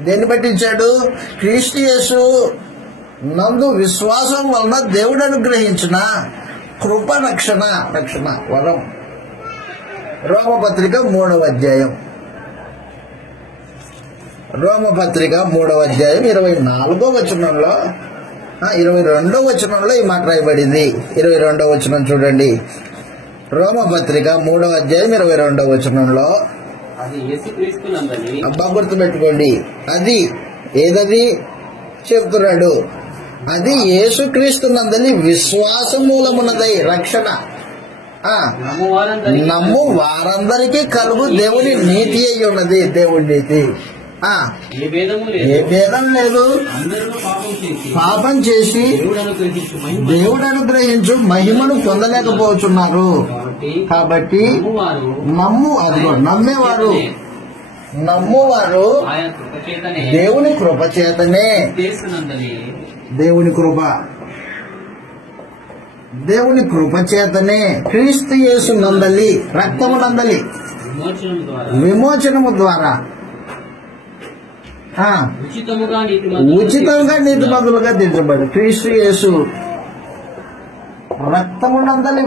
దేన్ని బట్టి ఇచ్చాడు? క్రీస్తు యేసు నందు విశ్వాసం వలన దేవుడు అనుగ్రహించిన కృప రక్షణ వరం. రోమపత్రిక 3వ అధ్యాయం 24వ వచనంలో 22వ వచనంలో ఈ మాట రాయబడింది. 22వ వచనం చూడండి. రోమపత్రిక 3వ అధ్యాయం 22వ వచనంలో, అబ్బా గుర్తుపెట్టుకోండి, అది ఏదది చెప్తున్నాడు. అది యేసుక్రీస్తు నందలి విశ్వాస మూలమున్నదై రక్షణ. నమ్ము వారందరికీ కలుగు దేవుని నీతి అయి ఉన్నది. దేవుడి నీతి ఏ భేదం లేదు. పాపం చేసి దేవుడు అనుగ్రహించు మహిమను పొందలేకపోతున్నారు. కాబట్టి నమ్మేవారు దేవుని కృప చేతనే, దేవుని కృప చేతనే క్రీస్తు యేసు నందలి రక్తము నందలి విమోచనము ద్వారా ఉచితంగా నీతిమంతులుగా తీర్చబడి క్రీస్తు యేసు రక్తము నందలి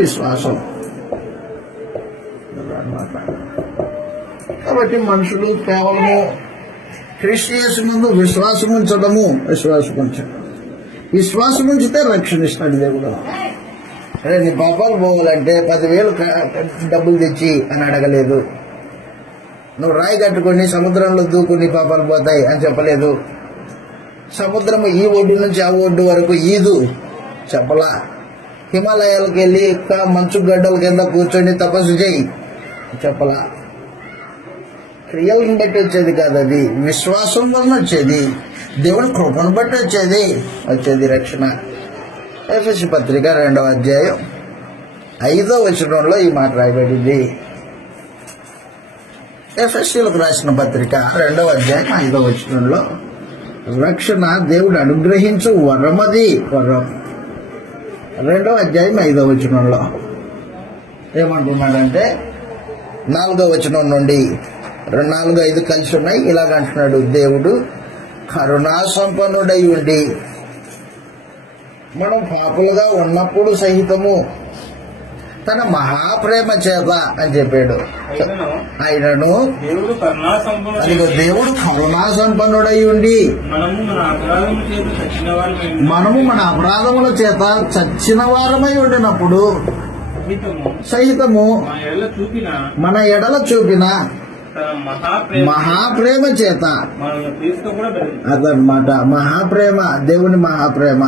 విశ్వాసం. కాబట్టి మనుషులు కేవలము క్రీస్తు యేసు నందు విశ్వాసం ఉంచితే రక్షణ ఇస్తాడు దేవుడు. అరే నీ పాపాలు పోవాలంటే 10,000 డబ్బులు తెచ్చి అని అడగలేదు. నువ్వు రాయి కట్టుకొని సముద్రంలో దూకు నీ పాపాలు పోతాయి అని చెప్పలేదు. సముద్రము ఈ ఒడ్డు నుంచి ఆ ఒడ్డు వరకు ఈదు చెప్పలా. హిమాలయాలకు వెళ్ళి మంచు గడ్డల కింద కూర్చొని తపస్సు చేయి చెప్పలా. క్రియలను బట్టి వచ్చేది కాదు, అది విశ్వాసం వలన వచ్చేది, దేవుని కృపను బట్టి వచ్చేది రక్షణ. ఎఫెసీ పత్రిక 2వ అధ్యాయం 5వ వచనంలో ఈ మాట రాయబడింది. ఎఫెసీలకు రాసిన పత్రిక 2వ అధ్యాయం 5వ వచనంలో రక్షణ దేవుడు అనుగ్రహించు వరం. 2వ అధ్యాయం 5వ వచనంలో ఏమంటున్నాడంటే 4వ వచనం నుండి 4, 5 కలిసి ఉన్నాయి. ఇలాగ అంటున్నాడు, దేవుడు కరుణా సంపన్నుడై ఉండి మనం పాపులుగా ఉన్నప్పుడు సహితము తన మహాప్రేమ చేత అని చెప్పాడు. ఆయనను దేవుడు కరుణా సంపన్నుడై ఉండి మనము మన అపరాధముల చేత చచ్చిన వారమై ఉండినప్పుడు సహితము మన ఎడల చూపిన మహాప్రేమ చేత, అదనమాట మహాప్రేమ, దేవుని మహాప్రేమ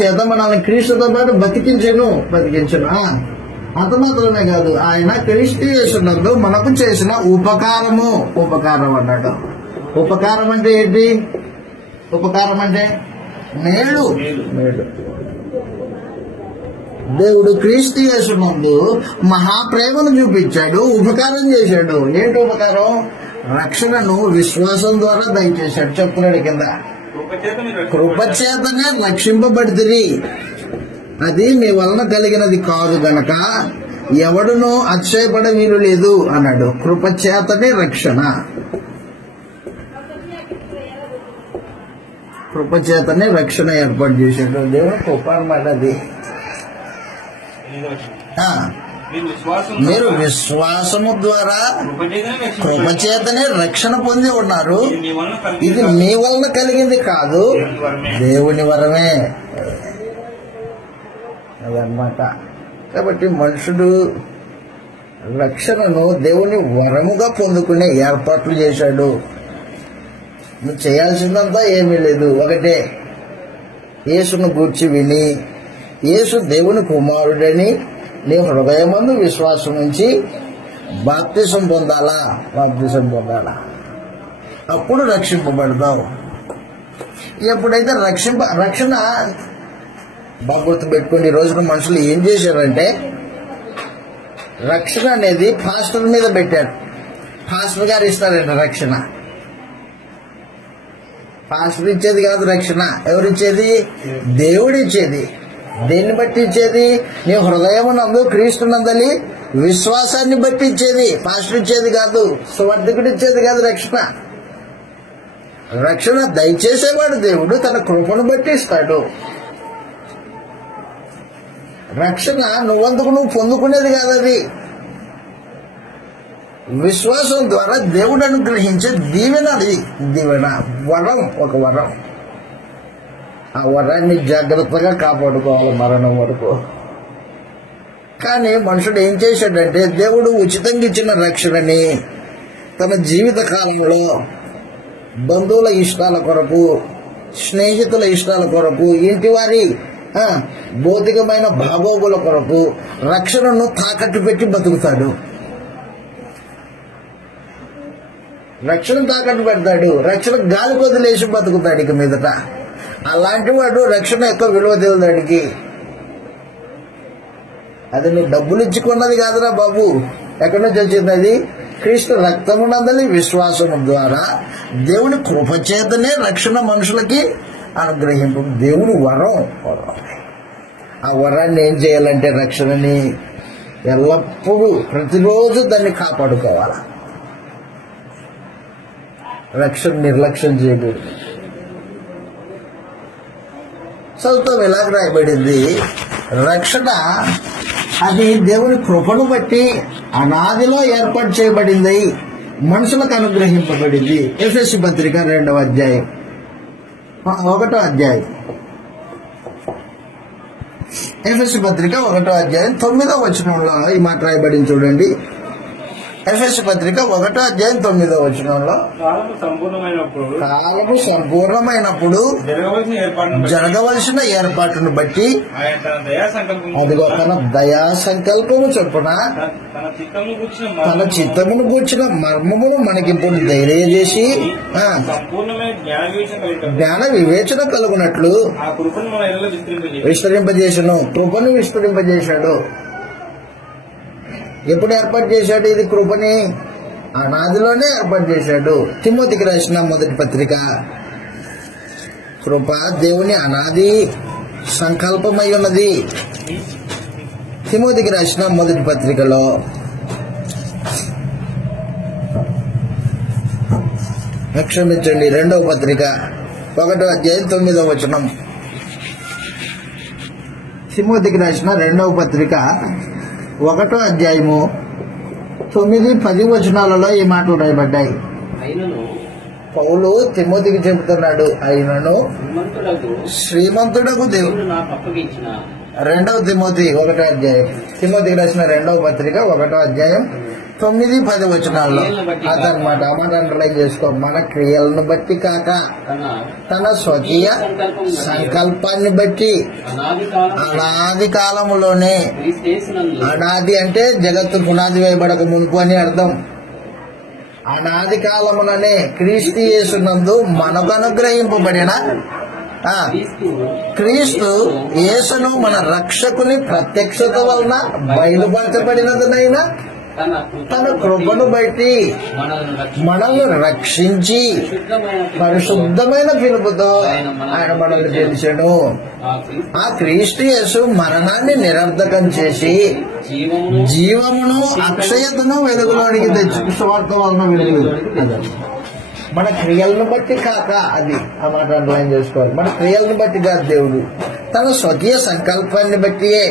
చేత మనల్ని క్రీస్తుతో పాటు బతికించను. అంత మాత్రమే కాదు, ఆయన క్రీస్తు యేసునందు మనకు చేసిన ఉపకారం అన్నాడు. ఉపకారం అంటే ఏంటి? ఉపకారం అంటే మేలు. దేవుడు క్రీస్తు యేసునందు మహాప్రేమను చూపించాడు, ఉపకారం చేశాడు. ఏంటి ఉపకారం? రక్షణను విశ్వాసం ద్వారా దయచేశాడు. చెప్తున్నాడు కింద, కృపచేతనే రక్షింపబడితిరి, అది మీ వలన కలిగినది కాదు గనక ఎవడునూ అతిశయపడ వీలు లేదు అన్నాడు. కృపచేతనే రక్షణ. కృపచేతనే రక్షణ ఏర్పాటు చేశాడు. దేవుని కృప అన్నమాట అది. మీరు విశ్వాసము ద్వారా కృపచేతనే రక్షణ పొంది ఉన్నారు. ఇది మీ వలన కలిగింది కాదు, దేవుని వరమే అదన్నమాట. కాబట్టి మనుషుడు రక్షణను దేవుని వరముగా పొందుకునే ఏర్పాట్లు చేశాడు. నువ్వు చేయాల్సిందంతా ఏమీ లేదు, ఒకటే యేసును గూర్చి విని యేసు దేవుని కుమారుడని నీ హృదయమందు విశ్వాసం నుంచి బాప్తిసం పొందాలా. అప్పుడు రక్షింపబడతావు. ఎప్పుడైతే రక్షణ బాగా గుర్తుపెట్టుకోండి. ఈ రోజున మనుషులు ఏం చేశారంటే రక్షణ అనేది పాస్టర్ మీద పెట్టారు. పాస్టర్ గారు ఇస్తారంట రక్షణ. పాస్టర్ ఇచ్చేది కాదు రక్షణ. ఎవరిచ్చేది? దేవుడు ఇచ్చేది. దేన్ని బట్టి ఇచ్చేది? నీ హృదయమునందు క్రీస్తునందలి విశ్వాసాన్ని బట్టి ఇచ్చేది. పాస్టర్ ఇచ్చేది కాదు, సువర్ధకుడు ఇచ్చేది కాదు రక్షణ. రక్షణ దయచేసేవాడు దేవుడు తన కృపను బట్టి ఇస్తాడు. రక్షణ నువ్వందుకు నువ్వు పొందుకునేది కాదు, అది విశ్వాసం ద్వారా దేవుడు అనుగ్రహించే దీవెన. అది దీవెన, వరం, ఒక వరం. ఆ వరాన్ని జాగ్రత్తగా కాపాడుకోవాలి మరణం వరకు. కానీ మనుషుడు ఏం చేశాడంటే దేవుడు ఉచితంగా ఇచ్చిన రక్షణని తన జీవిత కాలంలో బంధువుల ఇష్టాల కొరకు, స్నేహితుల ఇష్టాల కొరకు, ఇంటి వారి భౌతికమైన బాగోగుల కొరకు రక్షణను తాకట్టు పెట్టి బతుకుతాడు. రక్షణ తాకట్టు పెడతాడు. రక్షణ గాలి వదిలేసి బతుకుతాడు ఇక మీదట. అలాంటి వాడు రక్షణ ఎక్కువ విలువ తెలియదాడికి. అది నువ్వు డబ్బులు ఇచ్చుకున్నది కాదురా బాబు. ఎక్కడి నుంచి వచ్చింది అది? క్రీస్తు రక్తమునందలి విశ్వాసము ద్వారా దేవుని కృపచేతనే రక్షణ మనుషులకి అనుగ్రహింపు. దేవుని వరం. ఆ వరాన్ని ఏం చేయాలంటే రక్షణని ఎల్లప్పుడూ ప్రతిరోజు దాన్ని కాపాడుకోవాలి. రక్షణ నిర్లక్ష్యం చేయకూడదు. చదువుతాం ఎలాగ రాయబడింది? రక్షణ అది దేవుని కృపను బట్టి అనాదిలో ఏర్పాటు చేయబడింది, మనుషులకు అనుగ్రహింపబడింది. ఎఫెసీ పత్రిక 2వ అధ్యాయం 1వ అధ్యాయం. ఎఫెసీ పత్రిక 1వ అధ్యాయం 9వ వచనంలో ఈ మాట రాయబడింది చూడండి. ఎఫెసీ పత్రిక 1వ అధ్యాయం 9వ వచనంలో కాలము సంపూర్ణమైనప్పుడు జరగవలసిన ఏర్పాటును బట్టి అదిగో తన దయా సంకల్పము చొప్పున తన చిత్తమును గూర్చిన మర్మమును మనకిప్పుడు ధైర్యజేసి జ్ఞాన వివేచన కలుగునట్లు విస్తరింపజేసను. కృపను విస్తరింపజేశాడు. ఎప్పుడు ఏర్పాటు చేశాడు ఇది కృపని? అనాదిలోనే ఏర్పాటు చేశాడు. తిమోతికి రాసిన మొదటి పత్రిక. కృప దేవుని అనాది సంకల్పమై ఉన్నది. తిమోతికి రాసిన మొదటి పత్రికలో క్షమించండి 2వ పత్రిక 1వ అధ్యాయం 9వ వచనం. తిమోతికి రాసిన 2వ పత్రిక 1వ అధ్యాయము 9, 10 వచనాలలో ఈ మాటలు రాయబడ్డాయి. పౌలు తిమోతికి చెబుతున్నాడు, అయినను శ్రీమంతుడకు దేవుడు 2వ తిమోతి 1వ అధ్యాయం. తిమోతికి రాసిన 2వ పత్రిక 1వ అధ్యాయం 9, 10 వచనాల్లో అదనమాట. అమాట అండర్లైన్ చేసుకో. మన క్రియలను బట్టి కాక తన స్వకీయ సంకల్పాన్ని బట్టి అనాది కాలములోనే, అనాది అంటే జగత్తు పునాది వేయబడక మునుపు అని అర్థం. అనాది కాలముననే క్రీస్తు యేసునందు మనకు అనుగ్రహింపబడిన క్రీస్తు యేసును మన రక్షకుని ప్రత్యక్షత వలన బయలుపరచబడినదనైనా తన కృపను బట్టి మనల్ని రక్షించి పరిశుద్ధమైన పిలుపుతో ఆయన మనల్ని పిలిచాడు. ఆ క్రీస్తు యేసు మరణాన్ని నిరర్ధకం చేసి జీవమును అక్షయతను వెలుగులోనికి తెచ్చి సువార్త వలన వెలుగు. మన క్రియలను బట్టి కాక, అది ఆ మాట అండర్లైన్ చేసుకోవాలి. మన క్రియలను బట్టి కాదు, దేవుడు తన స్వకీయ సంకల్పాన్ని బట్టియే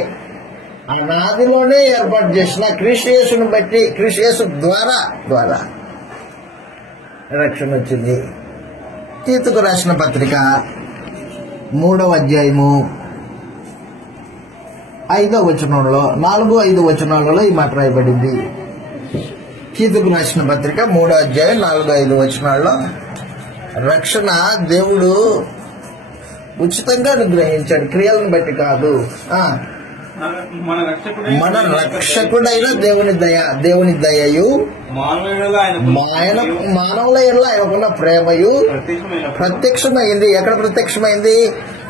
అనాదిలోనే ఏర్పాటు చేసిన క్రీస్తు యేసును బట్టి, క్రీస్తు యేసు ద్వారా రక్షణ వచ్చింది. తీతుకు రాసిన పత్రిక 3వ అధ్యాయము 5వ వచనంలో 4-5 వచనాలలో ఈ మాట రాయబడింది. తీతుకు రాసిన పత్రిక 3వ అధ్యాయం 4-5 వచనాల్లో రక్షణ దేవుడు ఉచితంగా అనుగ్రహించాడు, క్రియలను బట్టి కాదు. మన రక్షకుడైన దేవుని దయయు మానవుల ఎడల ఆయనకున్న ప్రేమయు ప్రత్యక్షమైంది. ఎక్కడ ప్రత్యక్షమైంది?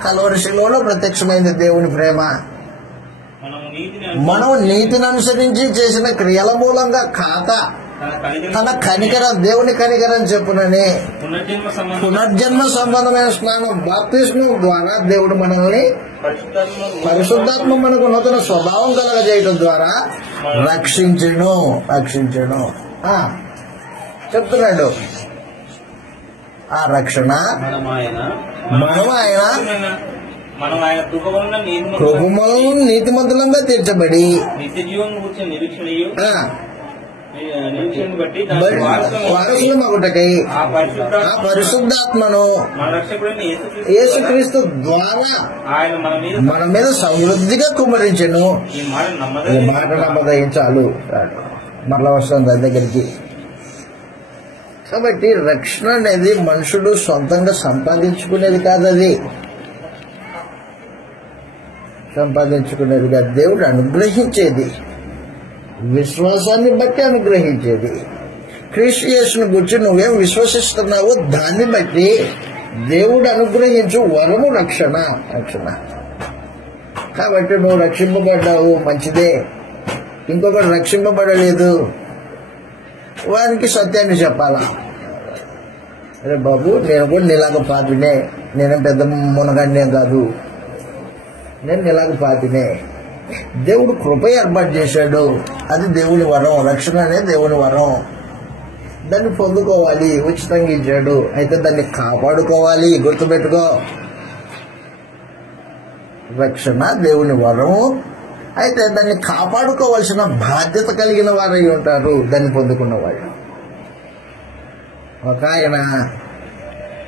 కల్వరి శిలువలో ప్రత్యక్షమైంది దేవుని ప్రేమ. మనం నీతిని అనుసరించి చేసిన క్రియల మూలంగా కాక తన కనికరం, దేవుని కనికరం చెప్పునని పునర్జన్మ సంబంధమైన స్నానం, బాప్తిస్మం ద్వారా దేవుడు మనల్ని పరిశుద్ధాత్మ మనకు నూతన స్వభావం కలగజేయడం ద్వారా రక్షించును. చెప్తున్నాడు. ఆ రక్షణ మనం ఆయన కృపములను నీతిమంతులంగా తీర్చబడి వారసులు మగుటకై ఆ పరిశుద్ధాత్మను యేసుక్రీస్తు ద్వారా మన మీద సమృద్ధిగా కుమ్మరించెను. ఈ మాట నమ్మదయించాలు మరలా వస్తుంది దాని దగ్గరికి. కాబట్టి రక్షణ అనేది మనుషుడు సొంతంగా సంపాదించుకునేది కాదు, అది సంపాదించుకునేది కాదు, దేవుడు అనుగ్రహించేది, విశ్వాసాన్ని బట్టి అనుగ్రహించేది. క్రీస్తు యేసుని గురించి నువ్వేం విశ్వసిస్తున్నావో దాన్ని బట్టి దేవుడు అనుగ్రహించు వరము రక్షణ. కాబట్టి నువ్వు రక్షింపబడ్డావు, మంచిదే. ఇంకొకటి రక్షింపబడలేదు, వానికి సత్యాన్ని చెప్పాలా? అరే బాబు, నేను కూడా నీలాగా పాపినే, నేనేం పెద్ద మునగాడినే కాదు, నేను నీలాగా పాపినే. దేవుడు కృప ఏర్పాటు చేశాడు, అది దేవుని వరం. రక్షణ అనేది దేవుని వరం, దాన్ని పొందుకోవాలి, ఉచితంగా ఇచ్చాడు. అయితే దాన్ని కాపాడుకోవాలి. గుర్తుపెట్టుకో, రక్షణ దేవుని వరం, అయితే దాన్ని కాపాడుకోవాల్సిన బాధ్యత కలిగిన వారై ఉంటారు దాన్ని పొందుకున్న వాళ్ళు. ఒక ఆయన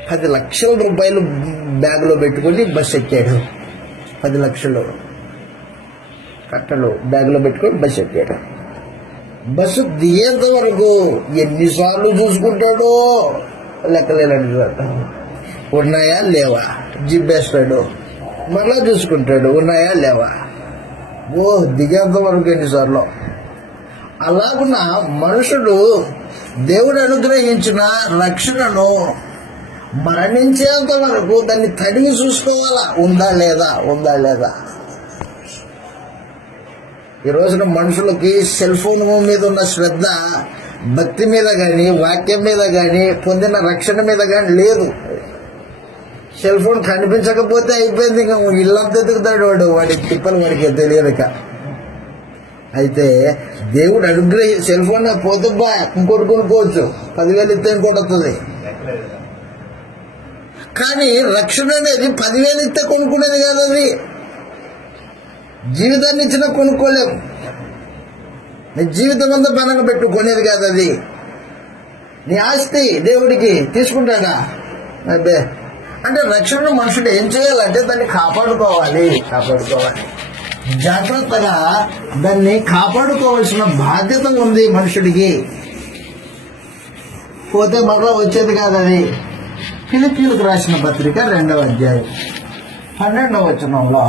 10 లక్షల రూపాయలు బ్యాగులో పెట్టుకుని బస్సు ఎక్కాడు. 10 లక్షలు కట్టలు బ్యాగులో పెట్టుకొని బస్సు ఎక్కాడు. బస్సు దిగేంత వరకు ఎన్నిసార్లు చూసుకుంటాడో లెక్కలేదంటాడు. ఉన్నాయా లేవా జిబ్బేస్తాడు, మరలా చూసుకుంటాడు, ఉన్నాయా లేవా. దిగేంత వరకు ఎన్నిసార్లు. అలాగున్న మనుషుడు దేవుడు అనుగ్రహించిన రక్షణను మరణించేంత వరకు దాన్ని తడిగి చూసుకోవాలా, ఉందా లేదా. ఈ రోజున మనుషులకి సెల్ ఫోన్ మీద ఉన్న శ్రద్ధ భక్తి మీద కానీ, వాక్యం మీద కానీ, పొందిన రక్షణ మీద కానీ లేదు. సెల్ ఫోన్ కనిపించకపోతే అయిపోయింది, ఇంకా ఇల్లంతా ఎదుగుతాడు వాడి తిప్పలు వాడికి తెలియదుక. అయితే దేవుడు సెల్ ఫోన్ పోతే ఇంకోటి కొనుక్కోవచ్చు, 10,000 ఇస్తే ఇంకోటి వస్తుంది. కానీ రక్షణ అనేది 10,000 ఇస్తే కొనుక్కునేది కాదు, అది జీవితాన్ని ఇచ్చినా కొనుక్కోలేము. నీ జీవితం అంతా పనంగా పెట్టుకునేది కాదు అది. నీ ఆస్తి దేవుడికి తీసుకుంటాడా? అదే. అంటే రక్షణ మనుషుడు ఏం చేయాలంటే దాన్ని కాపాడుకోవాలి. జాగ్రత్తగా దాన్ని కాపాడుకోవాల్సిన బాధ్యత ఉంది మనుషుడికి. పోతే మరలా వచ్చేది కాదు అది. ఫిలిప్పీయులకు రాసిన పత్రిక 2వ అధ్యాయం 12వ వచనంలో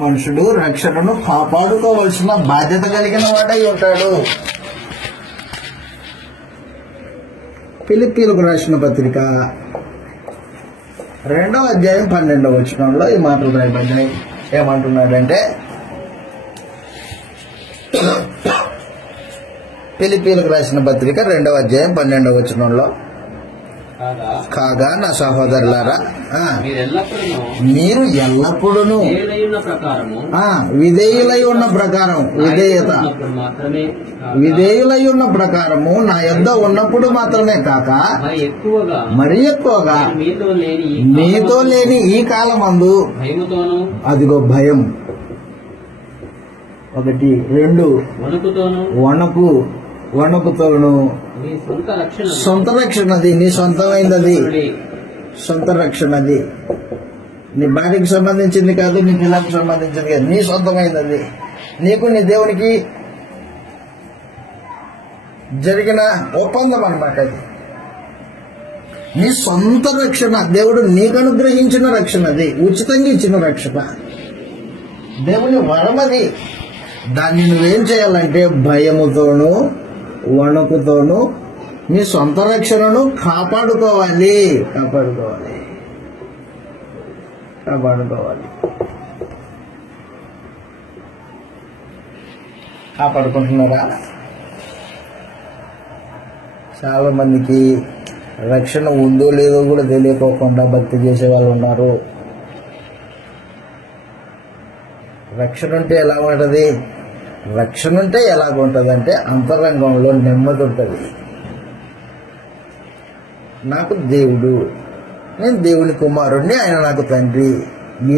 మనుషుడు రక్షణను కాపాడుకోవాల్సిన బాధ్యత కలిగిన వాడై ఉంటాడు. ఫిలిప్పీయులకు రాసిన పత్రిక 2వ అధ్యాయం 12వ వచనంలో ఈ మాటలు రాయబడ్డాయి. ఏమంటున్నాడంటే, ఫిలిప్పీయులకు రాసిన పత్రిక 2వ అధ్యాయం 12వ వచనంలో కాగా నా సహోదరులారా, మీరు ఎల్లప్పుడూ విధేయులై ఉన్న ప్రకారం విధేయులై ఉన్న ప్రకారము నా యొద్ద ఉన్నప్పుడు మాత్రమే కాక మరి ఎక్కువగా మీతో లేని ఈ కాలమందు అదిగో భయం, 1 2 వణుకుతోను సొంత రక్షణది, నీ సొంతమైనది సొంత రక్షణది, నీ భార్యకి సంబంధించింది కాదు, నీ పిల్లలకు సంబంధించింది కాదు, నీ సొంతమైనది, నీకు నీ దేవునికి జరిగిన ఒప్పందం అన్నమాట. అది నీ సొంత రక్షణ, దేవుడు నీకు అనుగ్రహించిన రక్షణ, అది ఉచితంగా ఇచ్చిన రక్షణ, దేవుని వరమది. దాన్ని నువ్వేం చేయాలంటే భయముతోనూ వణుకుతోనూ నీ సొంత రక్షణను కాపాడుకోవాలి. కాపాడుకుంటున్నారా? చాలా మందికి రక్షణ ఉందో లేదో కూడా తెలియకోకుండా భక్తి చేసే వాళ్ళు ఉన్నారు. రక్షణ ఉంటే ఎలా ఉంటుంది? రక్షణ ఉంటే ఎలాగుంటుంది అంటే అంతరంగంలో నెమ్మది ఉంటుంది. నాకు దేవుడు, నేను దేవుని కుమారుడిని, ఆయన నాకు తండ్రి,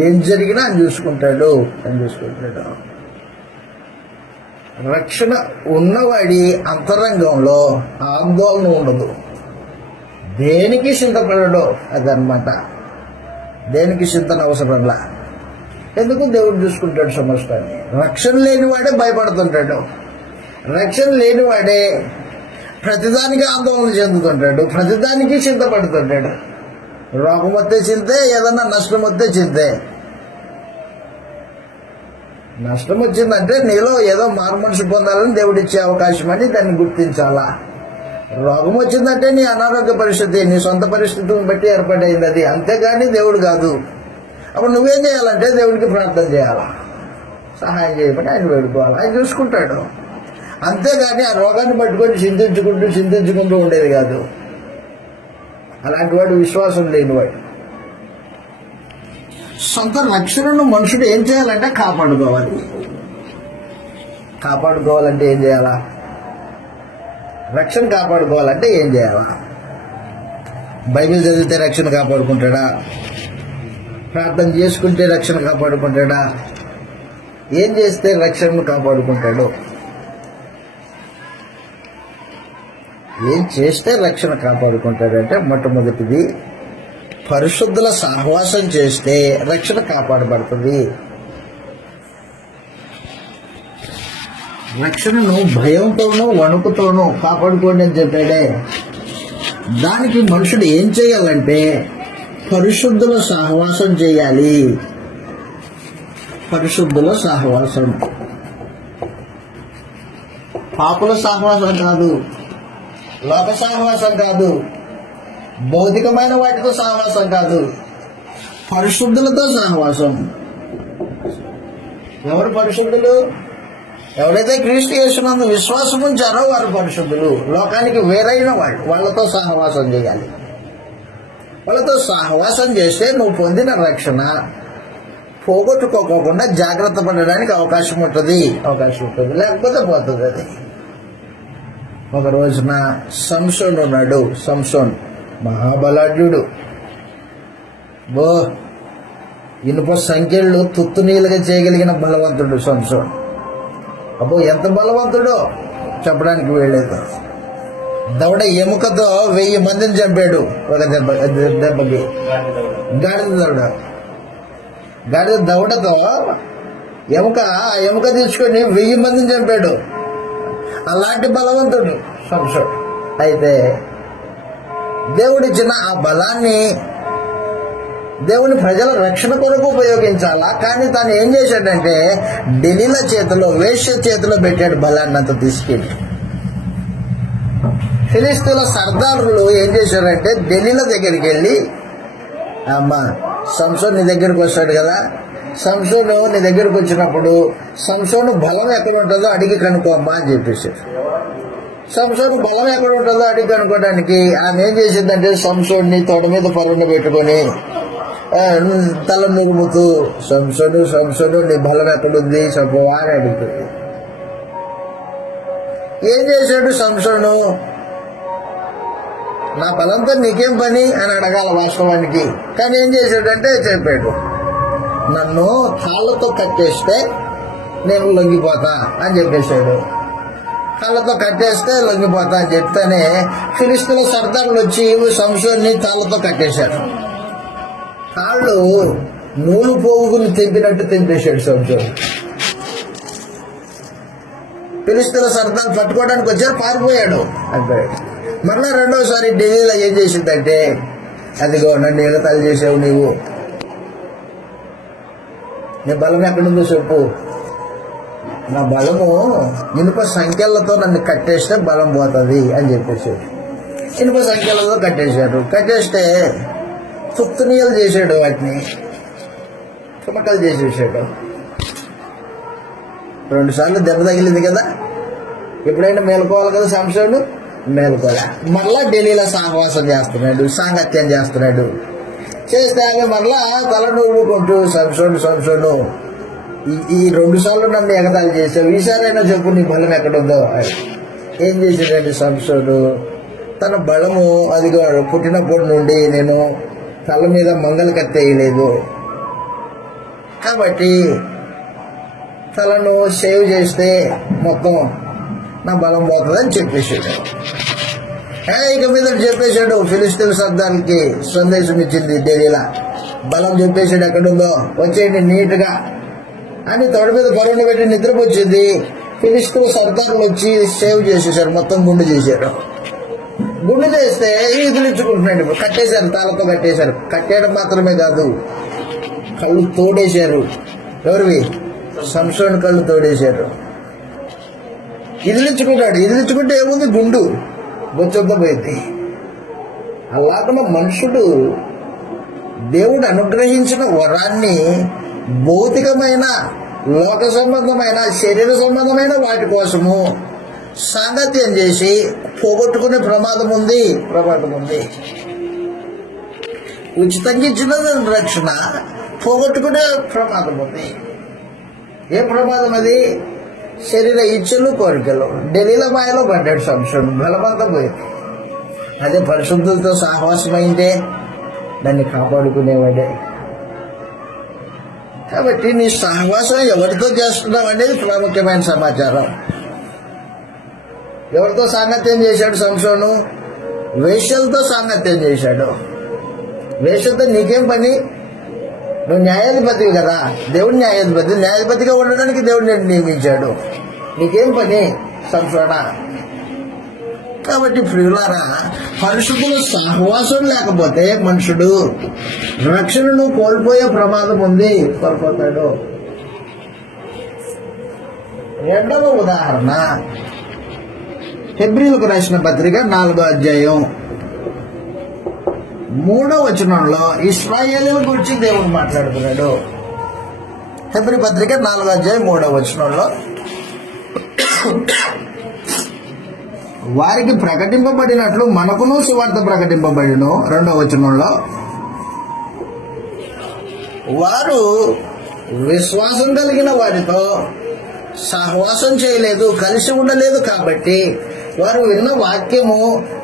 ఏం జరిగినా ఆయన చూసుకుంటాడు. రక్షణ ఉన్నవాడి అంతరంగంలో ఆందోళన ఉండదు, దేనికి చింతపడడు. అదనమాట, దేనికి చింతన అవసరంలా. ఎందుకు? దేవుడు చూసుకుంటాడు సమస్తాన్ని. రక్షణ లేనివాడే భయపడుతుంటాడు, రక్షణ లేనివాడే ప్రతిదానికి ఆందోళన చెందుతుంటాడు, ప్రతిదానికి చింతపడుతుంటాడు. రోగం వస్తే చింతే, ఏదన్నా నష్టం వస్తే చింతే. నష్టం వచ్చిందంటే నీలో ఏదో మారుమనిషి పొందాలని దేవుడిచ్చే అవకాశం అని దాన్ని గుర్తించాలా. రోగం వచ్చిందంటే నీ అనారోగ్య పరిస్థితి, నీ సొంత పరిస్థితిని బట్టి ఏర్పడైంది అది, అంతేగాని దేవుడు కాదు. అప్పుడు నువ్వేం చేయాలంటే దేవుడికి ప్రార్థన చేయాలా, సహాయం చేయబట్టి ఆయన వేడుకోవాలి, ఆయన చూసుకుంటాడు. అంతేగాని ఆ రోగాన్ని పట్టుకొని చింతించుకుంటూ ఉండేది కాదు. అలాంటి వాడు విశ్వాసం లేనివాడు. సొంత రక్షణను మనుషుడు ఏం చేయాలంటే కాపాడుకోవాలంటే ఏం చేయాలా? రక్షణ కాపాడుకోవాలంటే ఏం చేయాలా? బైబిల్ చదివితే రక్షణ కాపాడుకుంటాడా? ప్రార్థన చేసుకుంటే రక్షణ కాపాడుకుంటాడా? ఏం చేస్తే రక్షణను కాపాడుకుంటాడు? ఏం చేస్తే రక్షణ కాపాడుకుంటాడంటే మొట్టమొదటిది పరిశుద్ధుల సహవాసం చేస్తే రక్షణ కాపాడబడుతుంది. రక్షణను భయంతోనూ వణుకుతోనూ కాపాడుకోండి అని చెప్పాడే. దానికి మనుషుడు ఏం చేయాలంటే పరిశుద్ధుల సహవాసం చేయాలి. పరిశుద్ధుల సహవాసం, పాపుల సహవాసం కాదు, లోక సహవాసం కాదు, భౌతికమైన వాటితో సహవాసం కాదు, పరిశుద్ధులతో సహవాసం. ఎవరు పరిశుద్ధులు? ఎవరైతే క్రీస్తు యేసునందు విశ్వాసం ఉంచారో వారు పరిశుద్ధులు. లోకానికి వేరైన వాళ్ళతో సహవాసం చేయాలి. వాళ్ళతో సహవాసం చేస్తే నువ్వు పొందిన రక్షణ పోగొట్టుకోకుండా జాగ్రత్త పడడానికి అవకాశం ఉంటుంది, లేకపోతే పోతుంది. అది ఒక రోజున సంసోన్ ఉన్నాడు. సంసోన్ మహాబలాఢ్యుడు, ఇనుప సంఖ్యలు తుత్తునీలుగా చేయగలిగిన బలవంతుడు సంసోన్. ఎంత బలవంతుడో చెప్పడానికి వీలేదు. దవడ ఎముకతో 1000 మందిని చంపాడు ఒక దెబ్బకి. గాడిద దవడతో ఎముక తీసుకొని 1000 మందిని చంపాడు. అలాంటి బలవంతుడు సంసోన్. అయితే దేవుడిచ్చిన ఆ బలాన్ని దేవుని ప్రజల రక్షణ కొరకు ఉపయోగించాలా. కానీ తాను ఏం చేశాడంటే డెలీల చేతిలో, వేశ్య చేతిలో పెట్టాడు బలాన్ని అంతా తీసుకెళ్ళి. ఫిలిస్తీన్ల సర్దారులు ఏం చేశారంటే డెలీల దగ్గరికి వెళ్ళి, అమ్మా సంసోన్ నీ దగ్గరికి వస్తాడు కదా, సంసోను నీ దగ్గరికి వచ్చినప్పుడు సంసోను బలం ఎక్కడ ఉంటుందో అడిగి కనుక్కో అమ్మా అని చెప్పేశారు. సంసోను బలం ఎక్కడ ఉంటుందో అడిగి కనుక్కోవడానికి ఆమె ఏం చేసిందంటే సంసోన్ని తొడ మీద పరుండ పెట్టుకొని తల నురుముతూ సంసోను నీ బలం ఎక్కడుంది చెప్పవా అని అడుగుతుంది. ఏం చేశాడు సంసోను? నా బలంతో నీకేం పని అని అడగాల వాస్తవానికి. కానీ ఏం చేశాడంటే చెప్పాడు, నన్ను కాళ్ళతో కట్టేస్తే నేను లొంగిపోతా అని చెప్పేశాడు. కాళ్ళతో కట్టేస్తే లొంగిపోతా అని చెప్తానే ఫిలిష్తీయుల సర్దారులు వచ్చి సంసోన్ని తాళ్ళతో కట్టేశారు. కాళ్ళు నూలు పోగుని తెంపినట్టు తెంపేశాడు సంసోన్. ఫిలిష్తీయుల సర్దారు పట్టుకోవడానికి వచ్చారు, పారిపోయాడు అంటాడు. మరలా రెండోసారి ఢిల్లీలో ఏం చేసిందంటే, అదిగో నన్ను ఎగతాళి చేసావు నీవు, నీ బలం ఎక్కడుందో చెప్పు. నా బలము ఇనుప సంఖ్యలతో నన్ను కట్టేస్తే బలం పోతుంది అని చెప్పేసాడు. ఇనుప సంఖ్యలతో కట్టేశాడు. కట్టేస్తే తుక్తునీయలు చేశాడు, వాటిని తుమకలు చేసేసాడు. 2 సార్లు దెబ్బ తగిలింది కదా, ఎప్పుడైనా మేలుకోవాలి కదా సంసోను, మేలుకోలే. మరలా ఢిల్లీలో సహవాసం చేస్తున్నాడు, సాంగత్యం చేస్తున్నాడు. చేస్తే ఆమె మరలా తల నూరుకుంటూ సంసోను ఈ 2 సార్లు నన్ను ఎగతాళి చేసావు, ఈసారైనా చెప్పు నీ బలం ఎక్కడుందో. ఏం చేశాడంటే సంసోను తన బలము, అదిగో పుట్టినప్పటి నుండి నేను తల మీద మంగళ కత్తేయలేదు కాబట్టి తలను సేవ్ చేస్తే మొత్తం నా బలం పోతుందని చెప్పేశాడు. ఇక మీద చెప్పేశాడు. ఫిలిష్తీయుల సర్దార్లకి సందేశం ఇచ్చింది ఢిల్లీలా, బలం చెప్పేశాడు ఎక్కడుందో, వచ్చేయండి నీట్గా అని తొడ మీద బరువును పెట్టి నిద్రపోచ్చింది. ఫిలిష్తీయుల సర్దార్లు వచ్చి సేవ్ చేసేసారు, మొత్తం గుండు చేశారు. గుండు చేస్తే ఈదులించుకుంటున్నాడు. కట్టేశారు, తాళతో కట్టేశారు. కట్టేయడం మాత్రమే కాదు, కళ్ళు తోడేశారు. ఎవరివి? సంసోను కళ్ళు తోడేశారు. ఇదిలించుకుంటే ఏముంది, గుండు బొచ్చొద్ద పోయింది. అలాగనే మనుషుడు దేవుడు అనుగ్రహించిన వరాన్ని భౌతికమైన, లోక సంబంధమైన, శరీర సంబంధమైన వాటి కోసము సాంగత్యం చేసి పోగొట్టుకునే ప్రమాదం ఉంది. ఉచితంగా ఇచ్చిన రక్షణ పోగొట్టుకునే ప్రమాదం ఉంది. ఏ ప్రమాదం అది? శరీర ఇచ్చలు, కోరికలు. ఢిల్లీల మాయలో పడ్డాడు సంసోను, బలమంతా పోయింది. అదే పరిశుద్ధులతో సహవాసం అయితే దాన్ని కాపాడుకునేవాడే. కాబట్టి నీ సహవాసం ఎవరితో చేస్తున్నావు అనేది ప్రాముఖ్యమైన సమాచారం. ఎవరితో సాంగత్యం చేశాడు సంసోను? వేశ్యలతో సాంగత్యం చేశాడు. వేశ్యలతో నీకేం పని? నువ్వు న్యాయాధిపతివి కదా, దేవుడు న్యాయాధిపతిగా ఉండడానికి దేవుడు నేను నియమించాడు. నీకేం పని సంసోనా? కాబట్టి ప్రియులారా, పరిశుద్ధుల సహవాసం లేకపోతే మనుషుడు రక్షణను కోల్పోయే ప్రమాదం ఉంది, కోల్పోతాడు. రెండవ ఉదాహరణ హెబ్రీయులకు రాసిన పత్రిక 4వ అధ్యాయం 3వ వచనంలో ఇశ్రాయేలీయుల గురించి దేవుడు మాట్లాడుతున్నాడు. హెబ్రీ పత్రిక 4వ అధ్యాయం 3వ వచనంలో వారికి ప్రకటింపబడినట్లు మనకును సువార్త ప్రకటింపబడిను. 2వ వచనంలో వారు విశ్వాసం కలిగిన వారితో సహవాసం చేయలేదు, కలిసి ఉండలేదు, కాబట్టి వారు విన్న వాక్యము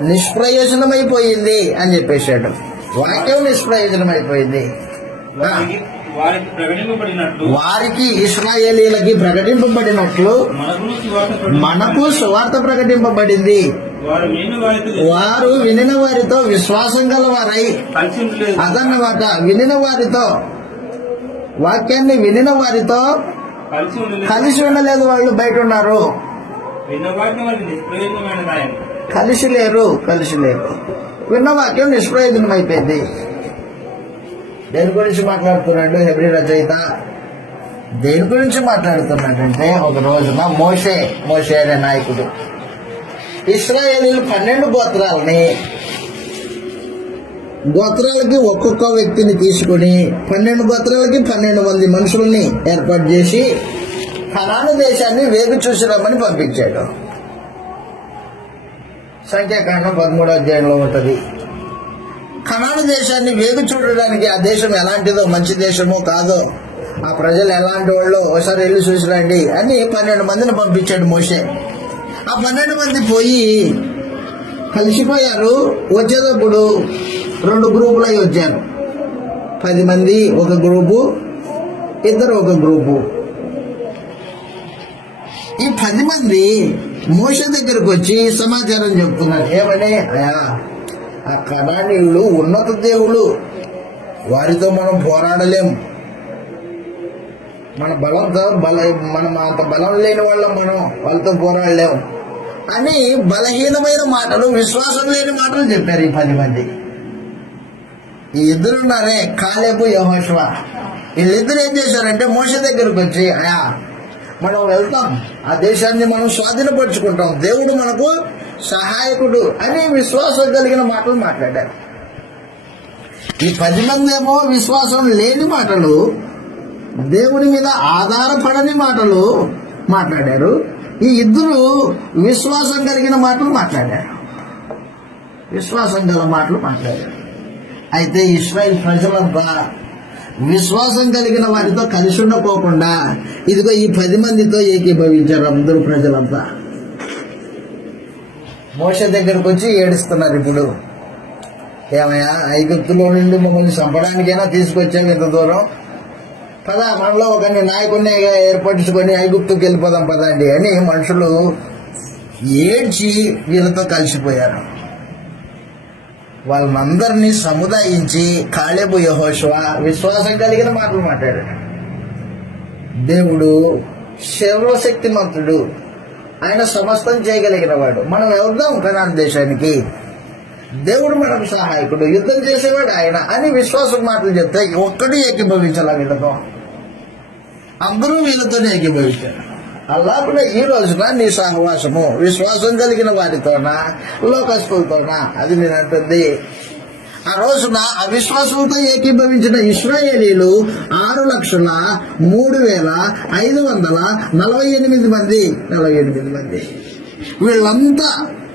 నిష్ప్రయోజనమైపోయింది అని చెప్పేశాడు. వాక్యం నిష్ప్రయోజనమైపోయింది. వారికి ఇశ్రాయేలీయులకి ప్రకటింపబడినట్లు మనకు సువార్త ప్రకటింపబడింది. వారు వినిన వారితో విశ్వాసం గలవారై, అదన్నమాట, వినిన వారితో, వాక్యాన్ని వినిన వారితో కలిసి ఉండలేదు. వాళ్ళు బయట ఉన్నారు, కలిసి లేరు. విన్న వాక్యం నిష్ప్రయోజనం అయిపోయింది. దేని గురించి మాట్లాడుతున్నాడు హెబ్రీ రచయిత? దేని గురించి మాట్లాడుతున్నాడంటే, ఒక రోజున మోషే అనే నాయకుడు ఇశ్రాయేలీయులు 12 గోత్రాలకి ఒక్కొక్క వ్యక్తిని తీసుకుని 12 గోత్రాలకి 12 మంది మనుషుల్ని ఏర్పాటు చేసి కనాను దేశాన్ని వేగు చూసి రమ్మని పంపించాడు. సంఖ్యాకాండం 13వ అధ్యాయంలో ఉంటుంది. కనాను దేశాన్ని వేగు చూడడానికి, ఆ దేశం ఎలాంటిదో, మంచి దేశమో కాదో, ఆ ప్రజలు ఎలాంటి వాళ్ళు ఒకసారి వెళ్ళి చూసిరండి అని 12 మందిని పంపించాడు మోషే. ఆ 12 మంది పోయి కలిసిపోయారు. వచ్చేటప్పుడు 2 గ్రూపులు అయి వచ్చారు. 10 మంది ఒక గ్రూపు, ఇద్దరు ఒక గ్రూపు. ఈ 10 మంది మోషే దగ్గరకు వచ్చి సమాచారం చెప్తున్నారు. ఏమని? అయా, ఆ కనానీయులు ఉన్నత దేవుళ్ళు, వారితో మనం పోరాడలేం. మన బలంతో మనం అంత బలం లేని వాళ్ళం, మనం వాళ్ళతో పోరాడలేం అని బలహీనమైన మాటలు, విశ్వాసం లేని మాటలు చెప్పారు ఈ 10 మంది. ఈ ఇద్దరున్నారే, కాలేబు, యెహోషువ, వీళ్ళిద్దరు ఏం చేశారంటే మోషే దగ్గరకు వచ్చి, అయా మనం వెళ్తాం, ఆ దేశాన్ని మనం స్వాధీనపరుచుకుంటాం, దేవుడు మనకు సహాయకుడు అని విశ్వాసం కలిగిన మాటలు మాట్లాడారు. ఈ 10 మంది ఏమో విశ్వాసం లేని మాటలు, దేవుని మీద ఆధారపడని మాటలు మాట్లాడారు. ఈ ఇద్దరు విశ్వాసం కలిగిన మాటలు మాట్లాడారు, విశ్వాసం గల మాటలు మాట్లాడారు. అయితే ఇశ్రాయేల్ ప్రజలంతా విశ్వాసం కలిగిన వారితో కలిసి ఉండకోకుండా ఇదిగో ఈ 10 మందితో ఏకీభవించారు. అందరూ ప్రజలంతా మోషే దగ్గరకు వచ్చి ఏడుస్తున్నారు. ఇప్పుడు ఏమయ్యా, ఐగుప్తులో నుండి మమ్మల్ని చంపడానికైనా తీసుకొచ్చాము ఇంత దూరం, పదా మనలో ఒకరిని నాయకుడిని ఏర్పరచుకొని ఐగుప్తుకి వెళ్ళిపోదాం పదండి అని మనుషులు ఏడ్చి వీళ్ళతో కలిసిపోయారు. వాళ్ళందరినీ సముదాయించి కాలేబు, యెహోషువ విశ్వాసం కలిగిన మాటలు మాట్లాడాడు. దేవుడు సర్వశక్తిమంతుడు, ఆయన సమస్తం చేయగలిగిన వాడు. మనం వెళ్దాం కనాను దేశానికి, దేవుడు మనకు సహాయకుడు, యుద్ధం చేసేవాడు ఆయన అని విశ్వాసం మాటలు చెప్తే ఒక్కటి ఏకీభవించాల వీళ్ళతో. అందరూ వీళ్ళతోనే ఏకీభవించారు. అలా కూడా ఈ రోజున నీ సహవాసము విశ్వాసం కలిగిన వారితోనా, లోకస్తులతోనా? అది నేను అంటుంది. ఆ రోజున అవిశ్వాసంతో ఏకీభవించిన ఇశ్రాయేలీలు 6,03,548 మంది. వీళ్ళంతా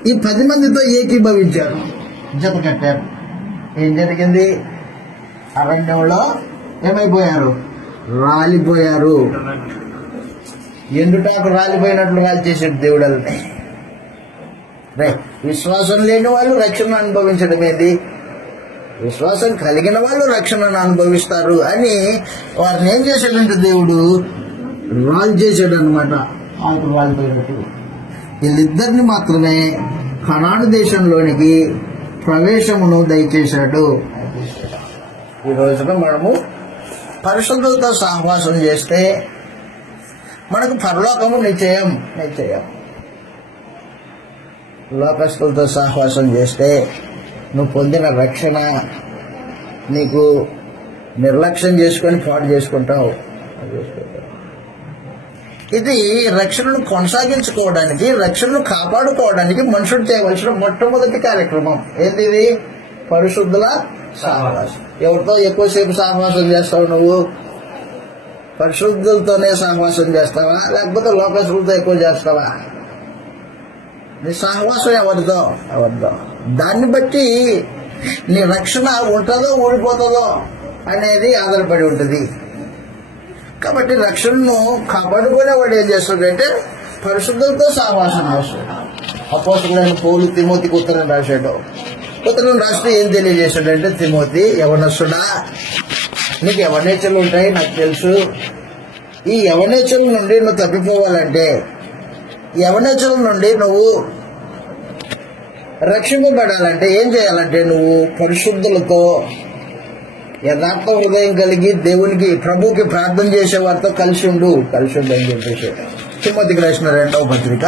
ఈ 10 మందితో ఏకీభవించారు, జత కట్టారు. ఏం జరిగింది? అరణ్యంలో ఏమైపోయారు? రాలిపోయారు. ఎండుటాకు రాలిపోయినట్లు రాలి చేసాడు దేవుడల్ని. విశ్వాసం లేని వాళ్ళు రక్షణ అనుభవించడం ఏంది? విశ్వాసం కలిగిన వాళ్ళు రక్షణను అనుభవిస్తారు అని వారిని ఏం చేశాడంటే దేవుడు రాజు చేశాడు అనమాట. ఆకు రాలిపోయినట్టు వీళ్ళిద్దరిని మాత్రమే కనాను దేశంలోనికి ప్రవేశమును దయచేశాడు. ఈ రోజున మనము పరిశుద్ధులతో సహవాసం చేస్తే మనకు పరలోకము నిశ్చయం. లోకస్తులతో సహవాసం చేస్తే నువ్వు పొందిన రక్షణ నీకు నిర్లక్ష్యం చేసుకొని పాడు చేసుకుంటావు. ఇది రక్షణను కొనసాగించుకోవడానికి, రక్షణను కాపాడుకోవడానికి మనుషుడు చేయవలసిన మొట్టమొదటి కార్యక్రమం ఏంది? ఇది పరిశుద్ధుల సహవాసం. ఎవరితో ఎక్కువసేపు సహవాసం చేస్తావు నువ్వు? పరిశుద్ధులతోనే సహవాసం చేస్తావా, లేకపోతే లోకస్తులతో ఎక్కువ చేస్తావా? నీ సహవాసం ఎవరితో? దాన్ని బట్టి నీ రక్షణ ఉంటుందో ఊడిపోతుందో అనేది ఆధారపడి ఉంటుంది. కాబట్టి రక్షణను కాపాడుకునేవాడు ఏం చేస్తాడంటే పరిశుద్ధులతో సహవాసం చేస్తాడు. అపోస్తలుడైన పౌలు తిమోతికి ఉత్తరం రాశాడు. ఉత్తరం రాస్తూ ఏం తెలియజేశాడంటే, తిమోతి యవనస్తుడా, నీకు యవనేచ్ఛలు ఉంటాయి నాకు తెలుసు. ఈ యవనేచ్ఛల నుండి నువ్వు తప్పిపోవాలంటే, యవనేచ్ఛల నుండి నువ్వు రక్షింపబడాలంటే ఏం చేయాలంటే, నువ్వు పరిశుద్ధులతో యథార్థ హృదయం కలిగి దేవునికి, ప్రభుకి ప్రార్థన చేసే వారితో కలిసి ఉండు అని చెప్పేసి తిమోతికి రాసిన 2వ పత్రిక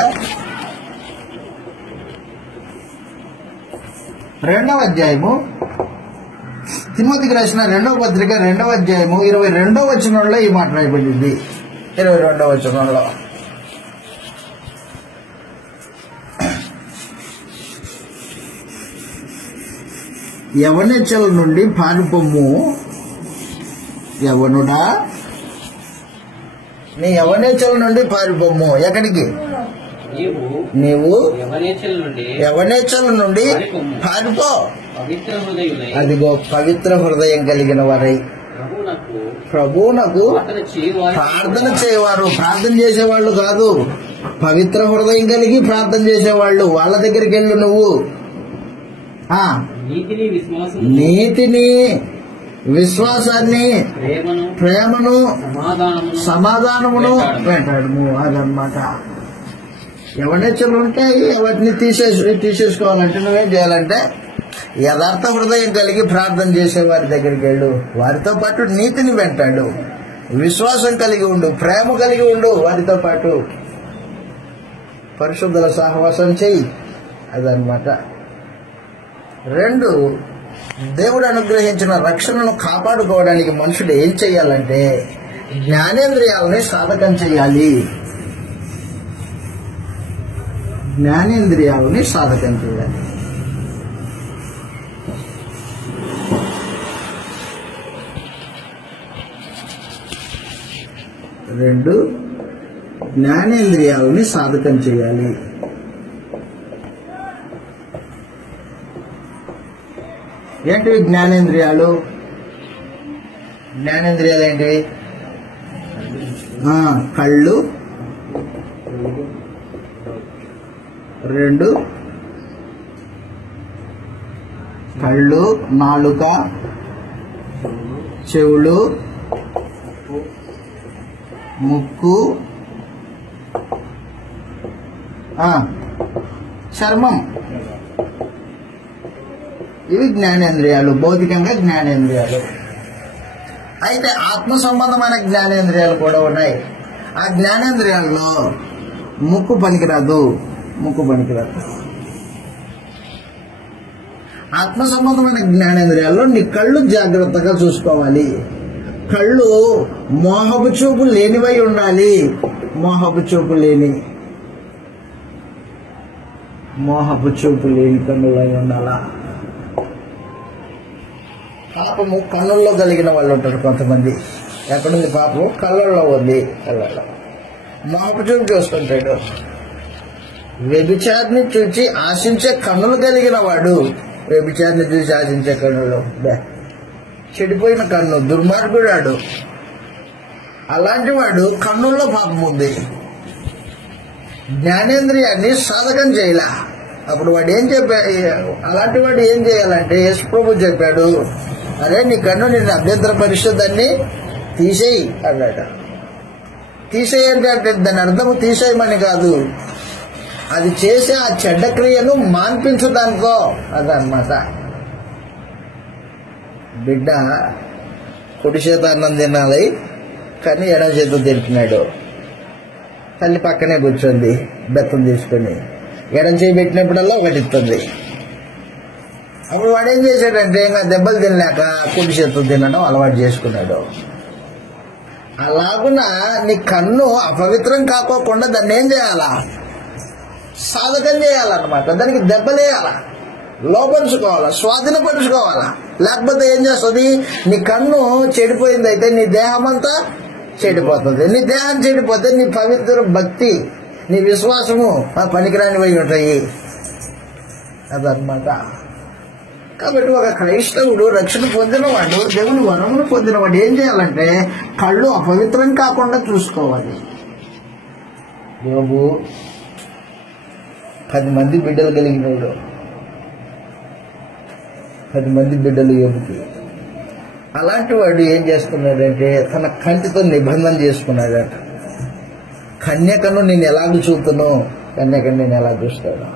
2వ అధ్యాయము, తిమోతికి రాసిన 2వ పత్రిక 2వ అధ్యాయము 22వ వచనంలో ఈ మాట రాయబడింది. 22వ వచనంలో యవనేచ్ఛల నుండి పారిపోము. యవనుడా, నీ యవనేచ్ఛల నుండి పారిపోము. ఎక్కడికి? నీవు యవనేచ్ఛల నుండి పారిపో. పవిత్ర హృదయులై అదిగో పవిత్ర హృదయం కలిగిన వారై ప్రభువునకు ప్రార్థన చేయవారు, ప్రార్థన చేసేవాళ్ళు కాదు, పవిత్ర హృదయం కలిగి ప్రార్థన చేసేవాళ్ళు. వాళ్ళ దగ్గరికి వెళ్ళు నువ్వు. నీతిని, విశ్వాసాన్ని, ప్రేమను, సమాధానమును వెంటాడము. అదనమాట. ఎవరినెచ్చలు ఉంటాయి, ఎవరిని తీసేసుకోవాలంటే నువ్వేం చేయాలంటే యథార్థ హృదయం కలిగి ప్రార్థన చేసే వారి దగ్గరికి వెళ్ళు. వారితో పాటు నీతిని వెంటాడు, విశ్వాసం కలిగి ఉండు, ప్రేమ కలిగి ఉండు. వారితో పాటు పరిశుద్ధుల సహవాసం చెయ్యి. అదనమాట. 2, దేవుడు అనుగ్రహించిన రక్షణను కాపాడుకోవడానికి మనుషుడు ఏం చెయ్యాలంటే జ్ఞానేంద్రియాలని సాధకం చెయ్యాలి. జ్ఞానేంద్రియాలని సాధకం చేయాలి. రెండు, జ్ఞానేంద్రియాలని సాధకం చేయాలి. ఏంటివి జ్ఞానేంద్రియాలు? జ్ఞానేంద్రియాలు ఏంటివి? కళ్ళు, 2 కళ్ళు, నాలుక, చెవులు, ముక్కు, చర్మం. ఇవి జ్ఞానేంద్రియాలు, భౌతికంగా జ్ఞానేంద్రియాలు. అయితే ఆత్మ సంబంధమైన జ్ఞానేంద్రియాలు కూడా ఉన్నాయి. ఆ జ్ఞానేంద్రియాల్లో ముక్కు పనికిరాదు. ఆత్మ సంబంధమైన జ్ఞానేంద్రియాల్లో నీ కళ్ళు జాగ్రత్తగా చూసుకోవాలి. కళ్ళు మోహపు చూపు లేనివై ఉండాలి. మోహపు చూపు లేని కన్నులై ఉండాలా. పాపము కన్నుల్లో కలిగిన వాళ్ళు ఉంటారు కొంతమంది. ఎక్కడుంది పాపం? కళ్ళల్లో ఉంది. కళ్ళల్లో మోహపు చూపు చూస్తుంటాడు. వ్యభిచారిని చూసి ఆశించే కన్నులు కలిగిన వాడు. వ్యభిచారిని చూసి ఆశించే కన్నులు, చెడిపోయిన కన్ను, దుర్మార్గుడాడు. అలాంటి వాడు కన్నుల్లో పాపం ఉంది. జ్ఞానేంద్రియాన్ని సాధకం చేయలా. అప్పుడు వాడు అలాంటి వాడు ఏం చేయాలంటే యేసు ప్రభు చెప్పాడు, అరే నీ కన్ను నిన్ను అభ్యంతర పరిశుద్ధాన్ని తీసేయి అన్నాడు. తీసేయండి అంటే దాని అర్థము తీసేయమని కాదు, అది చేసే ఆ చెడ్డ క్రియను మాన్పించడానికో అదనమాట. బిడ్డ కుడి చేత అన్నం తినాలి కానీ ఎడమ చేత తింటున్నాడు. తల్లి పక్కనే కూర్చోంది బెత్తం తీసుకొని, ఎడం చేయి పెట్టినప్పుడల్లా ఒకటి ఇస్తుంది. అప్పుడు వాడు ఏం చేశాడంటే ఇంకా దెబ్బలు తినలేక కుడి చేతులు తినడం అలవాటు చేసుకున్నాడు. అలాగున నీ కన్ను అపవిత్రం కాకోకుండా దాన్ని ఏం చేయాలా? సాధకం చేయాలన్నమాట. దానికి దెబ్బలేయాలా, లోపరుచుకోవాలా, స్వాధీనపరుచుకోవాలా. లేకపోతే ఏం చేస్తుంది? నీ కన్ను చెడిపోయింది అయితే నీ దేహం అంతా చెడిపోతుంది. నీ దేహం చెడిపోతే నీ పవిత్ర భక్తి, నీ విశ్వాసము పనికిరానివై ఉంటాయి. అదనమాట. కాబట్టి ఒక క్రైస్తవుడు రక్షణ పొందినవాడు, దేవుని వరమును పొందినవాడు ఏం చేయాలంటే కళ్ళు అపవిత్రం కాకుండా చూసుకోవాలి. యోబు 10 మంది బిడ్డలు కలిగినవాడు. 10 మంది బిడ్డలు యోబుకి. అలాంటి వాడు ఏం చేసుకున్నాడంటే తన కంటితో నిబంధన చేసుకున్నాడట. కన్యకను నేను ఎలాగూ చూపుతాను, కన్యకను నేను ఎలా చూస్తాను.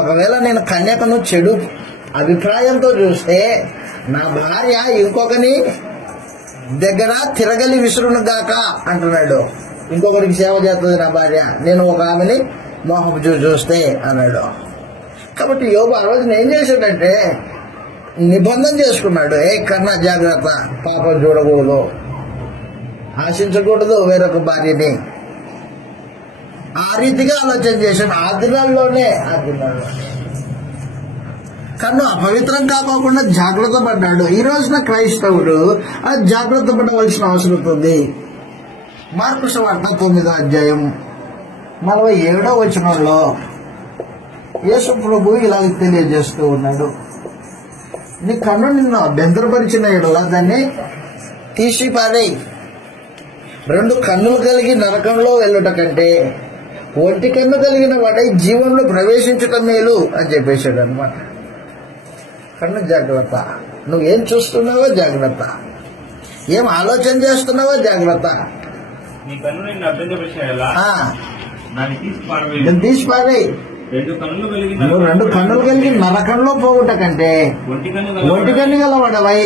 ఒకవేళ నేను కన్యకను చెడు అభిప్రాయంతో చూస్తే నా భార్య ఇంకొకని దగ్గర తిరగలి విసురును గాక అంటున్నాడు. ఇంకొకరికి సేవ చేస్తుంది నా భార్య, నేను ఒక ఆమెని మోహపు చూస్తే అన్నాడు. కాబట్టి యోబు ఆ రోజున ఏం చేశాడంటే నిబంధన చేసుకున్నాడు. కన్నా జాగ్రత్త, పాపం చూడకూడదు, ఆశించకూడదు వేరొక భార్యని. ఆ రీతిగా ఆలోచన చేశాడు. ఆ దినాల్లోనే కన్ను అపవిత్రం కాకోకుండా జాగ్రత్త పడ్డాడు. ఈ రోజున క్రైస్తవుడు అది జాగ్రత్త పడవలసిన అవసరం ఉంది. మార్కు సువార్త 9వ అధ్యాయం 47వ వచనంలో యేసు ప్రభు ఇలాగ తెలియజేస్తూ ఉన్నాడు, నీ కన్ను నిన్ను అభ్యంతరపరిచిన ఎడల దాన్ని తీసి పారేయ్. 2 కన్నులు కలిగి నరకంలో వెళ్ళుట కంటే ఒంటి కన్ను కలిగిన వాడై జీవంలో ప్రవేశించటం మేలు అని చెప్పేశాడు అనమాట. కన్ను జాగ్రత్త, నువ్వేం చూస్తున్నావో జాగ్రత్త, ఏం ఆలోచన చేస్తున్నావో జాగ్రత్త. నీ కన్ను నిన్ను అభ్యంతరపరిచేలా ఆ, దాన్ని తీసి పారవేయి. నేను తీసి పారేయ్. 2 కన్నులు కలిగిన నువ్వు 2 కన్నులు కలిగి నరకంలో పోవుట కంటే ఒంటి కన్ను గలవాడవై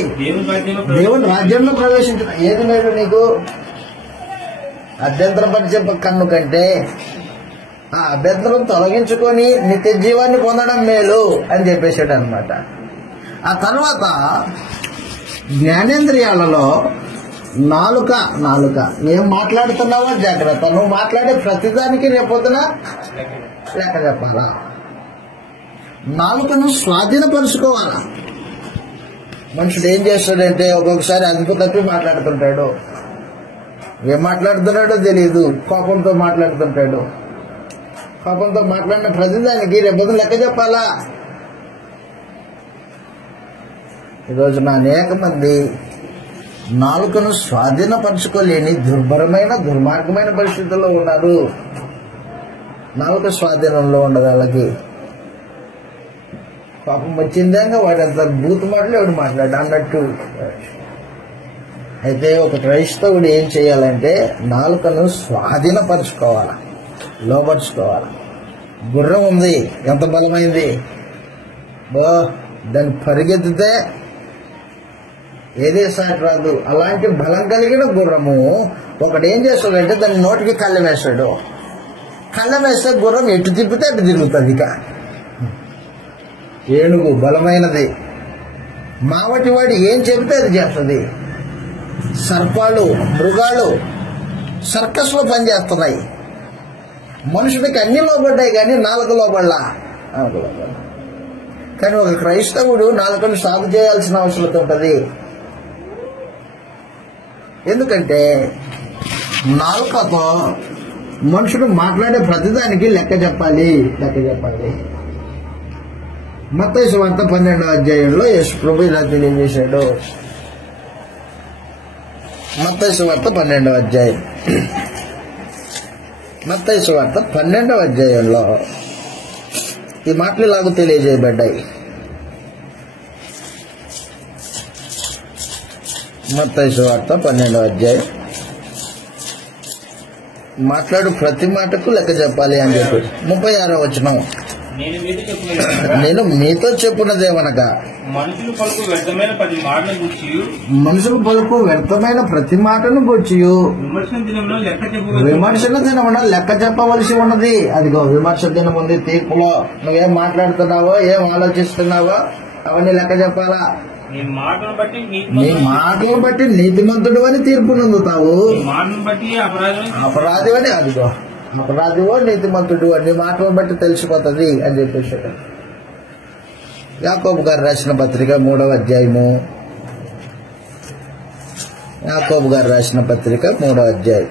దేవుని రాజ్యంలో ప్రవేశించడం ఏది మేలు నీకు? అభ్యంతరపరిచే కన్ను కంటే ఆ అభ్యంతరం తొలగించుకొని నిత్య జీవాన్ని పొందడం మేలు అని చెప్పేశాడు అనమాట. ఆ తర్వాత జ్ఞానేంద్రియాలలో నాలుక ఏం మాట్లాడుతున్నావో జాగ్రత్త. నువ్వు మాట్లాడే ప్రతిదానికి రేపొద్దున లెక్క చెప్పాలా. నాలుకను స్వాధీనపరుచుకోవాలా. మనుషుడు ఏం చేస్తాడంటే ఒక్కొక్కసారి అదుపు తప్పి మాట్లాడుతుంటాడు, ఏం మాట్లాడుతున్నాడో తెలియదు, కోపంతో మాట్లాడుతుంటాడు. కోపంతో మాట్లాడిన ప్రతిదానికి రేపొద్దున లెక్క చెప్పాలా. ఈరోజున అనేక మంది నాలుకను స్వాధీనపరచుకోలేని దుర్మార్గమైన పరిస్థితుల్లో ఉన్నారు. నాలుక స్వాధీనంలో ఉండదు వాళ్ళకి. పాపం వచ్చిందేగా వాడంత బూత్ మాటలు ఎవడు మాట్లాడు అన్నట్టు. అయితే ఒక క్రైస్తవుడు ఏం చేయాలంటే నాలుకను స్వాధీనపరచుకోవాలి, లోపరుచుకోవాలి. గుర్రం ఉంది, ఎంత బలమైంది, దాన్ని పరిగెత్తితే ఏదే సాటి రాదు. అలాంటి బలం కలిగిన గుర్రము ఒకడు ఏం చేస్తాడంటే దాని నోటికి కళ్ళెం వేస్తాడు. కళ్ళెం వేస్తే గుర్రం ఎటు తిప్పితే అటు తిరుగుతుంది. ఇక ఏనుగు బలమైనది, మావటి వాడు ఏం చెబితే అది చేస్తుంది. సర్పాలు, మృగాలు సర్కస్లో పనిచేస్తున్నాయి. మనుషుడికి అన్ని లోబడ్డాయి కానీ నాలుగు లోబడలా. కానీ ఒక క్రైస్తవుడు నాలుకను సాగు చేయాల్సిన అవసరం ఉంటుంది. ఎందుకంటే నాలుకతో మనుషుడు మాట్లాడే ప్రతిదానికి లెక్క చెప్పాలి. మత్తయి సువార్త 12వ అధ్యాయంలో యేసు ప్రభు ఇలా తెలియజేశాడు. మత్తయి సువార్త 12వ అధ్యాయం, మత్తయి సువార్త 12వ అధ్యాయంలో ఈ మాటలు ఇలాగూ తెలియజేయబడ్డాయి. మత్తయి సువార్త 12వ అధ్యాయం, మాట్లాడు ప్రతి మాటకు లెక్క చెప్పాలి అని చెప్పి 36వ వచనం, నేను మీతో చెప్పున్నదేమనగా మనుషులు పలుకు వ్యర్థమైన ప్రతి మాటను గూర్చి విమర్శన దినమున లెక్క చెప్పవలసి ఉన్నది. అదిగో విమర్శ దినం ఉంది తీర్పులో. నువ్వేం మాట్లాడుతున్నావో, ఏం ఆలోచిస్తున్నావో అవన్నీ లెక్క చెప్పాలా. నీ మాటలను బట్టి నీతిమంతుడు అని తీర్పు నొందుతావు, అపరాధి అని. అదిగో అపరాధివో నీతిమంతుడు నీ మాటలను బట్టి తెలిసిపోతుంది అని చెప్పేసాడు. యాకోబు గారు రాసిన పత్రిక 3వ అధ్యాయము, యాకోబు గారు రాసిన పత్రిక 3వ అధ్యాయం,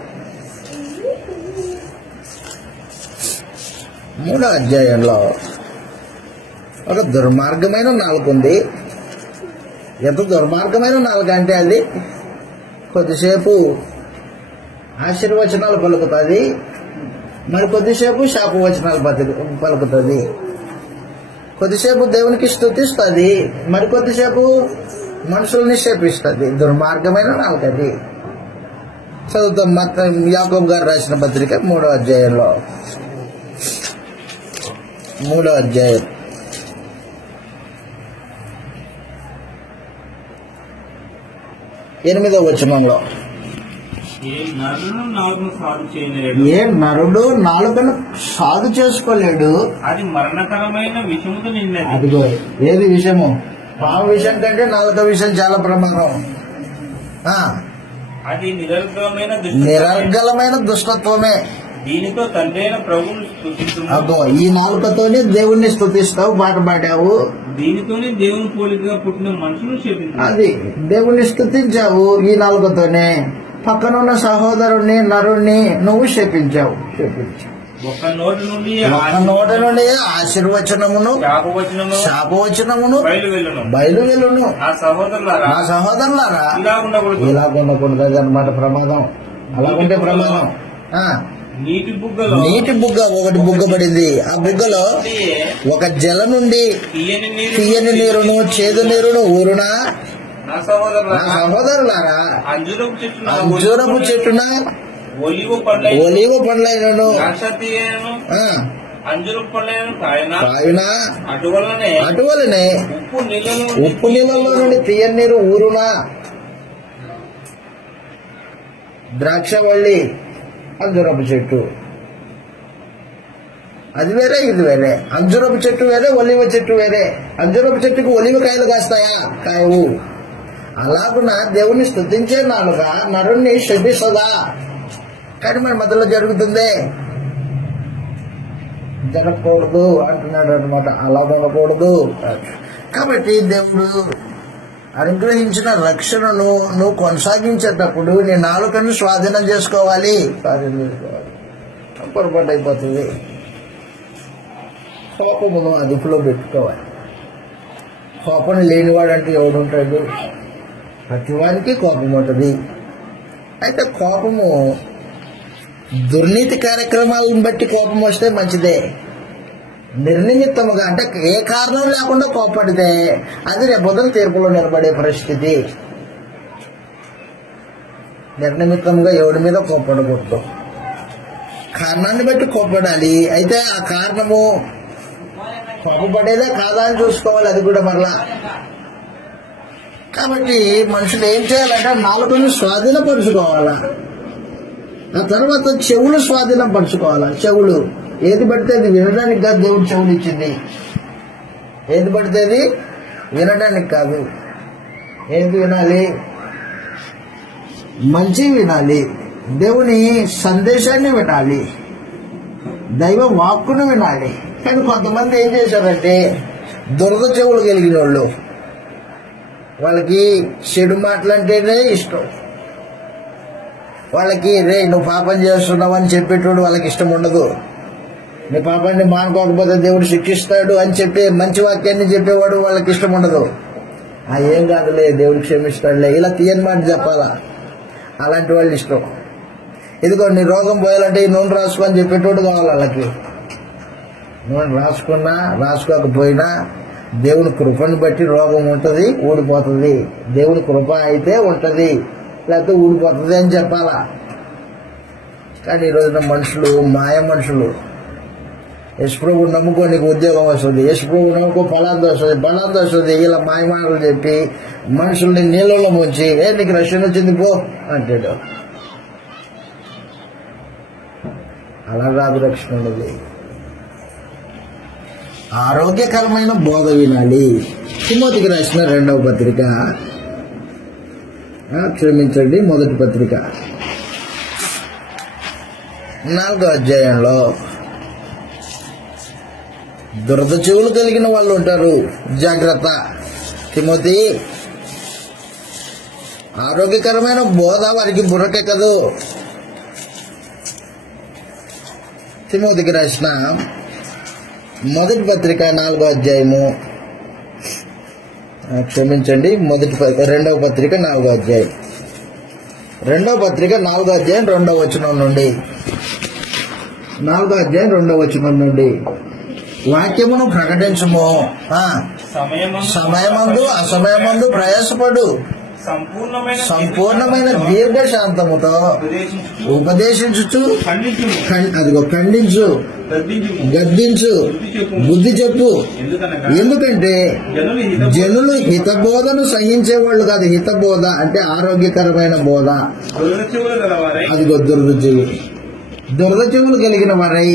3వ అధ్యాయంలో ఒక దుర్మార్గమైన నాలుక ఉంది. ఎంత దుర్మార్గమైన నాలుక అంటే అది కొద్దిసేపు ఆశీర్వచనాలు పలుకుతుంది, మరి కొద్దిసేపు శాపవచనాలు పలుకుతుంది. కొద్దిసేపు దేవునికి స్తుతిస్తుంది, మరి కొద్దిసేపు మనుషుల్ని శపిస్తుంది. దుర్మార్గమైన నాలుక అది. చదువుతాం యాకోబు గారు రాసిన పత్రిక 3వ అధ్యాయంలో, 3వ అధ్యాయం 8వ వచనంలో, ఏ నరుడు నాలుకను సాగు చేసుకోలేడు, అది మరణకరమైన విషముతో నిన్నది. అదిగో ఏది విషము? పాము విషయం కంటే నాలుక విషయం చాలా ప్రమాదం. అది నిరర్గలమైన దుష్టత్వమే. దీనితో తండ్రి అయిన ప్రభువును స్తుతిస్తున్నావు. అదో ఈ నాలుకతోనే దేవుణ్ణి స్తుతిస్తావు, పాట పాడావు. దీనితోనే దేవుని పోలికగా పుట్టిన మనుషులు శపించావు. అది దేవుణ్ణి స్తుతించావు ఈ నాలుకతోనే. పక్కనున్న సహోదరుణ్ణి, నరుణ్ణి నువ్వు శపించావు. ఒక నోటి నుండి ఒక నోటి నుండి ఆశీర్వచనమును శాపవచనము శాపవచనమును బయలువెళ్ళును. బయలువెళ్ళును. నా సహోదరులారా, నా సహోదరులారా, ఇలా ఉండకూడదు. ఇలా ఉండకూడదు అన్నమాట. ప్రమాదం. అలాగుంటే ప్రమాదం. ఆ, నీటి బుగ్గలో నీటి బుగ్గ ఒకటి బుగ్గబడింది. ఆ బుగ్గలో ఒక జల నుండి తీయని నీరును చేదు నీరును ఊరునా. నా నా సహోదరులారా, సహోదరులారా, అంజూరపు చెట్టున అంజూరపు చెట్టున ఒలివ పండ్లైన ఒలీవ పండ్లైనను ద్రాక్ష తీయను ఆ, అంజూరపు పండ్లైన కాయన కాయున అటువలనే అటువలనే ఉప్పు నీళ్ళలో నుండి తీయని నీరు ఊరునా. ద్రాక్షవల్లి, అంజూరపు చెట్టు అది వేరే, ఇది వేరే. అంజూరపు చెట్టు వేరే, ఒలివ చెట్టు వేరే. అంజూరపు చెట్టుకు ఒలివ కాయలు కాస్తాయా? కాయవు. అలాగున దేవుణ్ణి స్తుతించే నాలుగా నరుణ్ణి శపిస్తుందా? కానీ మన మధ్యలో జరుగుతుంది. జరగకూడదు అంటున్నాడు అనమాట. అలా ఉండకూడదు. కాబట్టి దేవుడు అనుగ్రహించిన రక్షణను నువ్వు కొనసాగించేటప్పుడు నీ నాలుకను స్వాధీనం చేసుకోవాలి. పొరపాటు అయిపోతుంది. కోపమును అదుపులో పెట్టుకోవాలి. కోపం లేనివాడంటే ఎవడుంటాడు? ప్రతివానికి కోపం ఉంటుంది. అయితే కోపము దుర్నీతి కార్యక్రమాలను బట్టి కోపం వస్తే మంచిదే. నిర్నిమిత్తముగా అంటే ఏ కారణం లేకుండా కోపడితే అది రేపొద్దున తీర్పులో నిలబడే పరిస్థితి. నిర్నిమిత్తంగా ఎవడి మీద కోపడకూడదు. కారణాన్ని బట్టి కోపడాలి. అయితే ఆ కారణము కోపపడేదే కాదా అని చూసుకోవాలి. అది కూడా మరలా. కాబట్టి మనుషులు ఏం చేయాలంటే నాలుకను స్వాధీనపరుచుకోవాలా. ఆ తర్వాత చెవులు స్వాధీనం పరుచుకోవాలా. చెవులు ఏది పడితే అది వినడానికి కాదు దేవుడు చెవులు ఇచ్చింది. ఏది పడితే అది వినడానికి కాదు. ఏది వినాలి? మంచి వినాలి. దేవుని సందేశాన్ని వినాలి. దైవ వాక్కును వినాలి. కానీ కొంతమంది ఏం చేశారంటే దురద చెవులు కలిగిన వాళ్ళు, వాళ్ళకి చెడు మాటలంటేనే ఇష్టం. వాళ్ళకి రే నువ్వు పాపం చేస్తున్నావు అని చెప్పేటోడు వాళ్ళకి ఇష్టం ఉండదు. నీ పాపాన్ని మానుకోకపోతే దేవుడు శిక్షిస్తాడు అని చెప్పి మంచి వాక్యాన్ని చెప్పేవాడు వాళ్ళకి ఇష్టం ఉండదు. ఏం కాదులే దేవుడు క్షమిస్తాడులే, ఇలా తీయని మాట చెప్పాలా. అలాంటి వాళ్ళు ఇష్టం. ఇదిగో నీ రోగం పోయాలంటే ఈ నూనె రాసుకో అని చెప్పేటోడు కావాలి వాళ్ళకి. నూనె రాసుకున్నా రాసుకోకపోయినా దేవుని కృపను బట్టి రోగం ఉంటుంది, ఊడిపోతుంది. దేవుని కృప అయితే ఉంటుంది, లేకపోతే ఊడిపోతుంది అని చెప్పాలా. కానీ ఈ రోజున మనుషులు మాయ మనుషులు. యశ్ప్రభు నమ్ముకో నీకు ఉద్యోగం వస్తుంది, యశ్ప్రభు నమ్ముకో ఫలాంది వస్తుంది, బలాంది వస్తుంది. ఇలా మాయ మాటలు చెప్పి మనుషుల్ని నీళ్ళలో ముంచి నీకు రక్షణ వచ్చింది పో అంటాడు. అలా రాదు రక్షణ ఉన్నది. ఆరోగ్యకరమైన బోధ వినాలి. తిమోతికి రాసిన 2వ పత్రిక, క్షమించండి, 1వ పత్రిక 4వ అధ్యాయంలో దురద చెవులు కలిగిన వాళ్ళు ఉంటారు. జాగ్రత్త తిమోతి. ఆరోగ్యకరమైన బోధ వారికి బుర్రకెక్కదు. తిమోతికి రాసిన 1వ పత్రిక 4వ అధ్యాయము, క్షమించండి, 2వ పత్రిక 4వ అధ్యాయం, 2వ పత్రిక 4వ అధ్యాయం 2వ వచనం నుండి, 4వ అధ్యాయం 2వ వచనం నుండి వాక్యమును ప్రకటించుము. సమయమందు అసమయమందు ప్రయాసపడు. సంపూర్ణమైన దీర్ఘశాంతముతో ఉపదేశించుచు, అదిగో ఖండించు, గద్దించు, బుద్ధి చెప్పు. ఎందుకంటే జనులు హితబోధను సహించేవాళ్ళు కాదు. హితబోధ అంటే ఆరోగ్యకరమైన బోధ. అదిగో దురద చెవులు కలిగిన వారై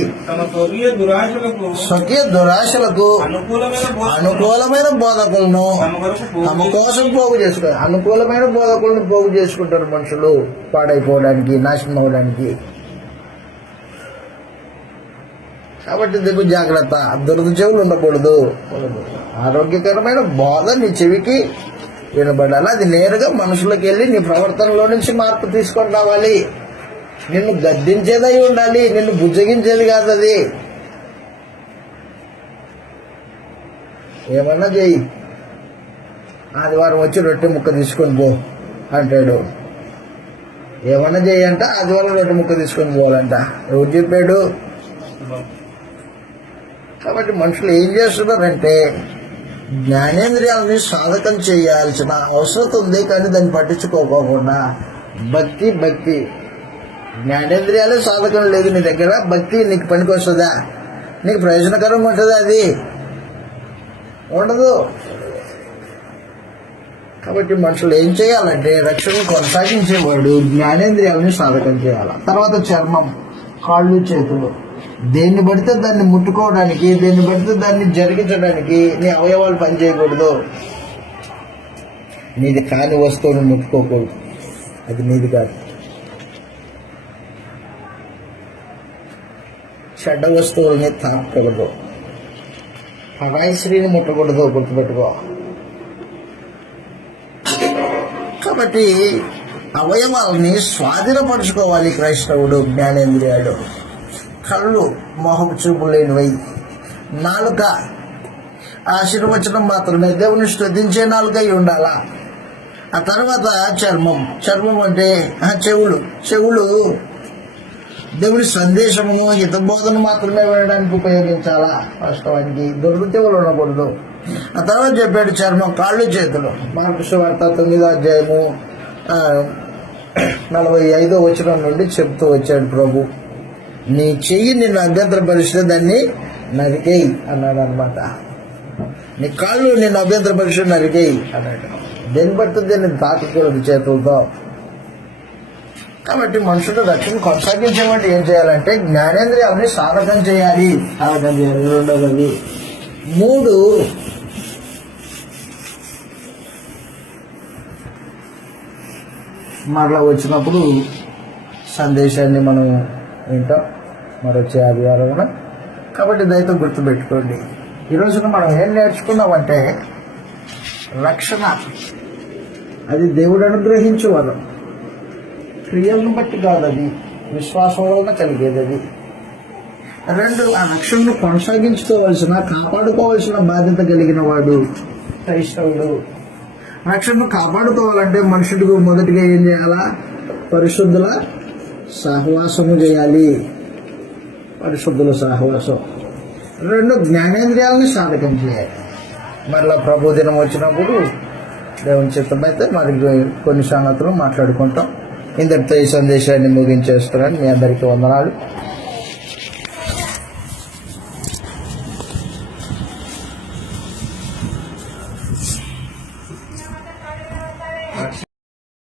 స్వకీయ దురాశలకు అనుకూలమైన బోధకులను తమ కోసం పోగు చేసుకుంటారు. అనుకూలమైన బోధకులను పోగు చేసుకుంటారు మనుషులు పాడైపోవడానికి, నాశనం అవడానికి. కాబట్టి దిగు జాగ్రత్త. దురద చెవులు ఉండకూడదు. ఆరోగ్యకరమైన బోధ నీ చెవికి వినబడాలి. అది నేరుగా మనుషులకు వెళ్ళి నీ ప్రవర్తనలో నుంచి మార్పు తీసుకొని రావాలి. నిన్ను గద్దించేదై ఉండాలి, నిన్ను బుజ్జగించేది కాదు అది. ఏమన్నా చెయ్యి, ఆదివారం వచ్చి రొట్టె ముక్క తీసుకొని పో అంటాడు. ఏమన్నా చెయ్యంట, ఆదివారం రొట్టె ముక్క తీసుకొని పోవాలంట. ఎవరు చెప్పాడు? కాబట్టి మనుషులు ఏం చేస్తున్నారంటే జ్ఞానేంద్రియాలని సాధకం చేయాల్సిన అవసరం ఉంది, కానీ దాన్ని పట్టించుకోకుండా భక్తి జ్ఞానేంద్రియాలే సాధకం లేదు నీ దగ్గర. భక్తి నీకు పనికి వస్తుందా? నీకు ప్రయోజనకరంగా ఉంటుందా? అది ఉండదు. కాబట్టి మనుషులు ఏం చేయాలంటే రక్షణ కొనసాగించేవాడు జ్ఞానేంద్రియాలని సాధకం చేయాలి. తర్వాత చర్మం, కాళ్ళు, చేతులు, దేన్ని పడితే దాన్ని ముట్టుకోవడానికి, దేన్ని పడితే దాన్ని జరిగించడానికి నీ అవయవాలు పనిచేయకూడదు. నీది కాని వస్తువుని ముట్టుకోకూడదు, అది నీది కాదు. చెడ్డ వస్తువుల్ని తాకూడదు, పరాయి స్త్రీని ముట్టకూడదు, గుర్తుపెట్టుకో. కాబట్టి అవయవాలని స్వాధీనపరుచుకోవాలి క్రైస్తవుడు. జ్ఞానేంద్రియాలు, కళ్ళు మోహపు చూపు లేనివై, నాలుక ఆశీర్వచనం మాత్రమే, దేవుని స్తుతించే నాలుక అయి ఉండాలా. ఆ తర్వాత చర్మం అంటే చెవులు దేవుడి సందేశమును హితబోధను మాత్రమే వినడానికి ఉపయోగించాలా. వాస్తవానికి దొరుకు చెవులు ఉండకూడదు. ఆ తర్వాత చెప్పాడు చర్మం, కాళ్ళు, చేతులు. మార్కు సువార్త 9వ అధ్యాయము 45వ వచనం నుండి చెప్తూ వచ్చాడు ప్రభు. నీ చెయ్యి నిన్ను అభ్యంతరపరిస్తే దాన్ని నరికేయి అన్నాడు అనమాట. నీ కాళ్ళు నిన్ను అభ్యంతరపరిస్తే నరికేయి అన్నాడు. దేన్ని బట్టి దీన్ని తాకకూడదు చేతులతో. కాబట్టి మనుషులు రక్షణ కొనసాగించేవాటి ఏం చేయాలంటే జ్ఞానేంద్రియాలని సాధకం చేయాలి. రెండవది 3 మరలా వచ్చినప్పుడు సందేశాన్ని మనం వింటాం మరొచ్చే ఆదివారం. కాబట్టి దయతో గుర్తుపెట్టుకోండి. ఈరోజున మనం ఏం నేర్చుకున్నామంటే రక్షణ అది దేవుడు అనుగ్రహించే వరం, క్రియలను బట్టి కాదు, అది విశ్వాసం వలన కలిగేది. అది 2 ఆ రక్షణను కొనసాగించుకోవాల్సిన, కాపాడుకోవాల్సిన బాధ్యత కలిగిన వాడు క్రైస్తవుడు. రక్షణను కాపాడుకోవాలంటే మనుషుడికి మొదటిగా ఏం చేయాలా? పరిశుద్ధుల సహవాసము చేయాలి. పరిశుద్ధుల సహవాసం. 2 జ్ఞానేంద్రియాలని సాధకం చేయాలి. మరలా ప్రభు దినం వచ్చినప్పుడు దేవుని చిత్తమైతే మరి కొన్ని సంగతులు మాట్లాడుకుంటాం. ఇంతటితో ఈ సందేశాన్ని ముగించేస్తున్నాను. మీ అందరికీ వందనాలు.